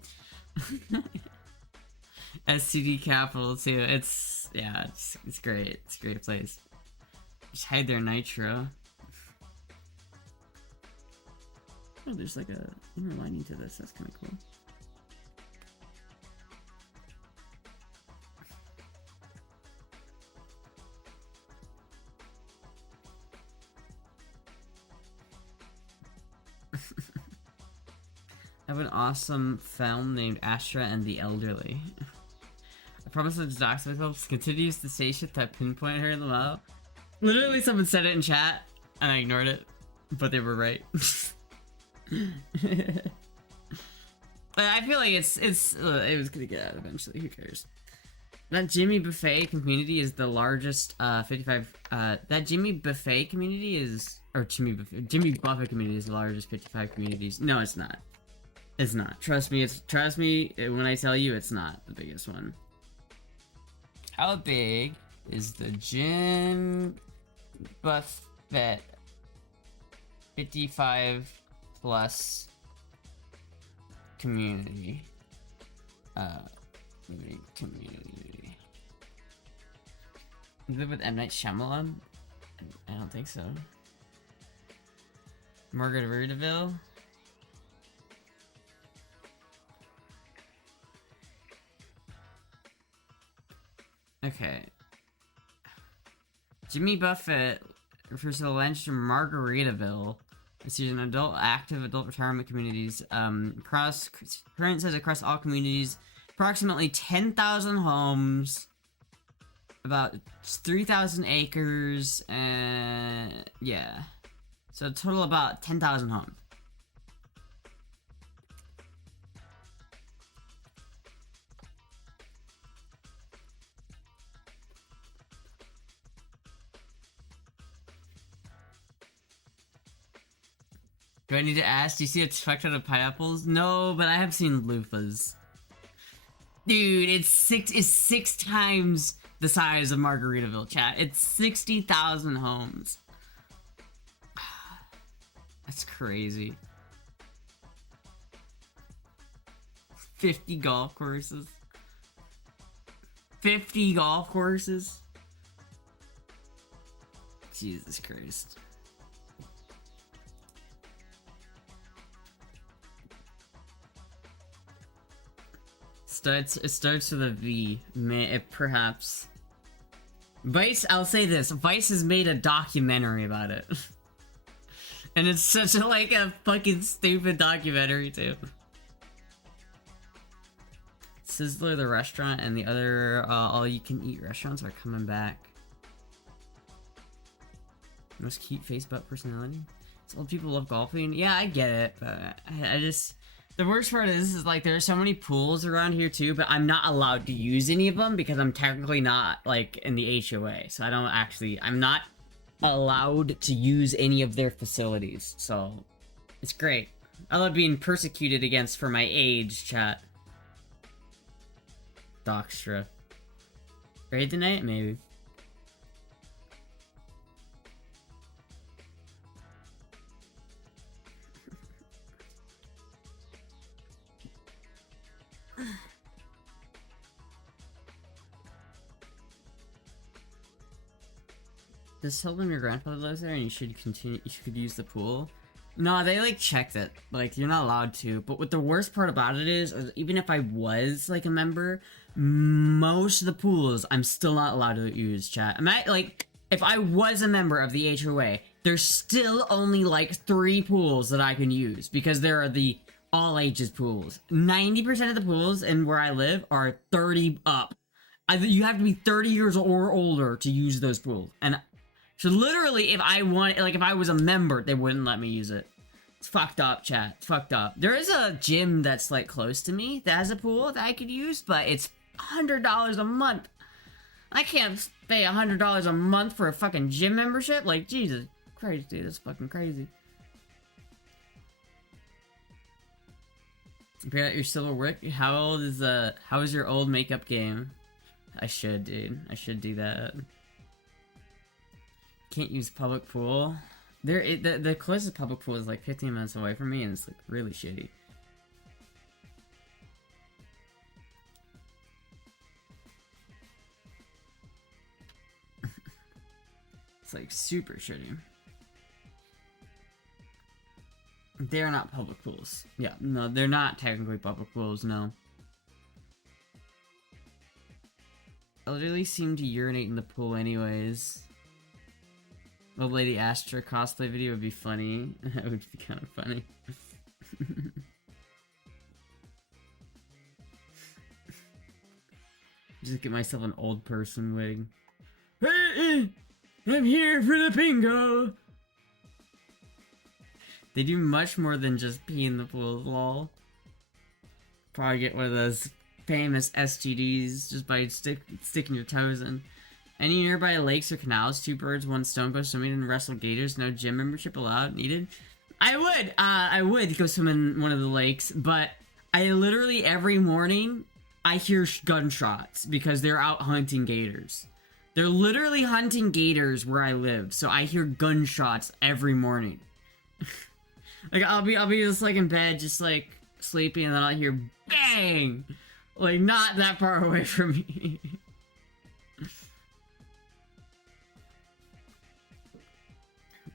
STD capital too. It's great. It's a great place. Just hide their nitro. Oh, there's like a inner lining to this. That's kind of cool. I have an awesome film named Astra and the Elderly. I promise not to dox myself. Continues to say shit that pinpoint her in the mouth. Literally, someone said it in chat, and I ignored it, but they were right. But I feel like it was gonna get out eventually. Who cares? That Jimmy Buffet community is the largest 55. That Jimmy Buffet community is, or Jimmy Buffett community is the largest 55 communities. No, it's not. It's not. Trust me when I tell you it's not the biggest one. How big is the Jim Buffett 55 plus community? Community. You live with M. Night Shyamalan? I don't think so. Margaritaville? Okay. Jimmy Buffett refers to the land from Margaritaville. It's an active adult retirement communities. Current says across all communities, approximately 10,000 homes, about 3,000 acres, and yeah. So a total about 10,000 homes. Do I need to ask? Do you see a effect out of pineapples? No, but I have seen loofahs. Dude, it's six times the size of Margaritaville, chat. It's 60,000 homes. That's crazy. 50 golf courses. 50 golf courses. Jesus Christ. It starts with a V. Perhaps. Vice, I'll say this. Vice has made a documentary about it. And it's such a, like, a fucking stupid documentary, too. Sizzler, the restaurant, and the other all-you-can-eat restaurants are coming back. Most cute face butt personality? So old people love golfing? Yeah, I get it, but I just... The worst part is like, there are so many pools around here, too, but I'm not allowed to use any of them because I'm technically not, like, in the HOA. So I don't actually... I'm not allowed to use any of their facilities, so... It's great. I love being persecuted against for my age, chat. Doxtra. Raid tonight? Maybe. Just tell them your grandfather lives there and you should use the pool. No, they like checked it. Like, you're not allowed to. But what the worst part about it is even if I was like a member, most of the pools I'm still not allowed to use, chat. If I was a member of the HOA, there's still only like 3 pools that I can use because there are the all ages pools. 90% of the pools in where I live are 30 up. You have to be 30 years or older to use those pools. And so literally, if I was a member, they wouldn't let me use it. It's fucked up, chat. It's fucked up. There is a gym that's like close to me that has a pool that I could use, but it's $100 a month. I can't pay $100 a month for a fucking gym membership. Like, Jesus Christ, dude, that's fucking crazy. You're still at work? How is your old makeup game? I should, dude. I should do that. Can't use public pool. The closest public pool is like 15 minutes away from me, and it's like really shitty. It's like super shitty. They're not public pools. Yeah, no, they're not technically public pools, no. Elderly seem to urinate in the pool anyways. Old Lady Astra cosplay video would be funny. That would be kind of funny. Just get myself an old person wig. Hey, I'm here for the bingo! They do much more than just pee in the pool, lol. Probably get one of those famous STDs just by sticking your toes in. Any nearby lakes or canals, 2 birds, 1 stone, go swimming and wrestle gators, no gym membership allowed, needed? I would go swim in one of the lakes, but I literally every morning, I hear gunshots because they're out hunting gators. They're literally hunting gators where I live, so I hear gunshots every morning. Like, I'll be just like in bed, just like sleeping, and then I'll hear bang! Like, not that far away from me.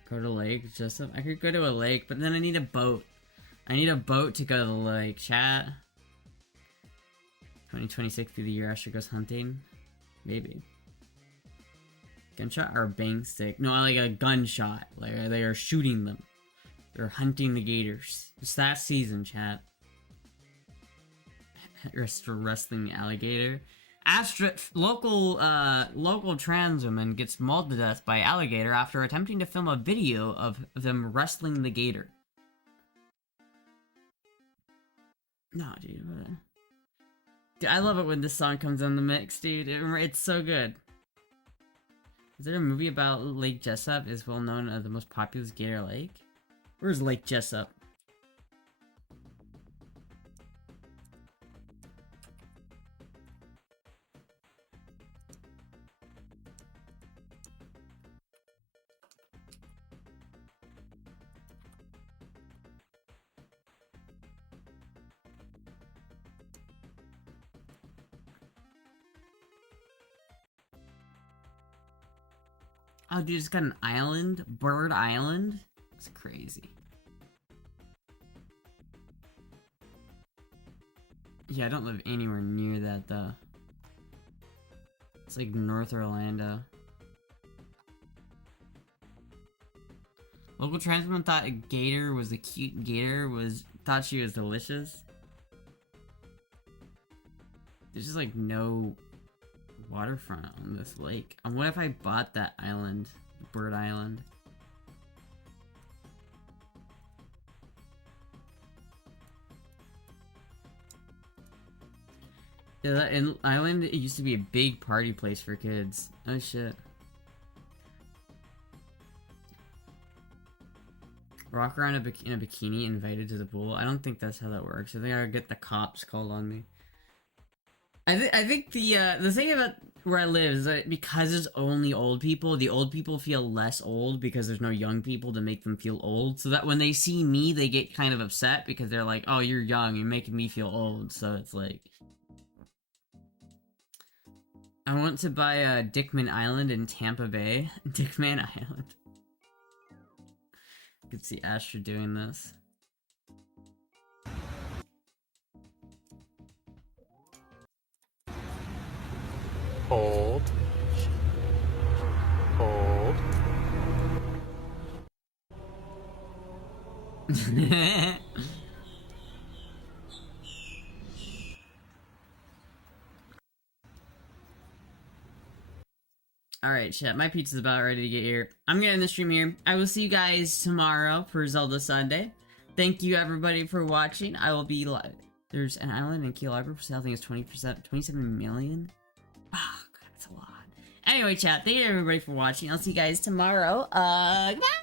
Go to lake, Joseph? I could go to a lake, but then I need a boat. I need a boat to go to the lake, chat. 2026 be the year Astra goes hunting? Maybe. Gunshot or a bang stick? No, like a gunshot. Like, they are shooting them. They're hunting the gators. It's that season, chat. Wrestling the alligator. Local trans woman gets mauled to death by alligator after attempting to film a video of them wrestling the gator. No, dude. Dude, I love it when this song comes in the mix, dude. It's so good. Is there a movie about Lake Jessup is well known as the most populous gator lake? Where's Lake Jessup? Oh, dude, it's got an island? Bird Island? It's crazy. Yeah, I don't live anywhere near that, though. It's like North Orlando. Local tribesman thought a gator was a cute gator, thought she was delicious. There's just like no waterfront on this lake. What if I bought that island? Bird Island. Yeah, that island, it used to be a big party place for kids. Oh shit. Rock around in a bikini, invited to the pool. I don't think that's how that works. I think I would get the cops called on me. I think the thing about where I live is that because it's only old people, the old people feel less old because there's no young people to make them feel old. So that when they see me, they get kind of upset because they're like, "Oh, you're young, you're making me feel old." So it's like, I want to buy Dickman Island in Tampa Bay. Dickman Island. I could see Astra doing this. Hold. Hold. Alright, chat, my pizza's about ready to get here. I'm gonna end the stream here. I will see you guys tomorrow for Zelda Sunday. Thank you, everybody, for watching. I will be live. There's an island in Key Harbor for sale. I think it's 20%, 27 million. Oh, God, that's a lot. Anyway, chat, thank you, everybody, for watching. I'll see you guys tomorrow. Goodbye!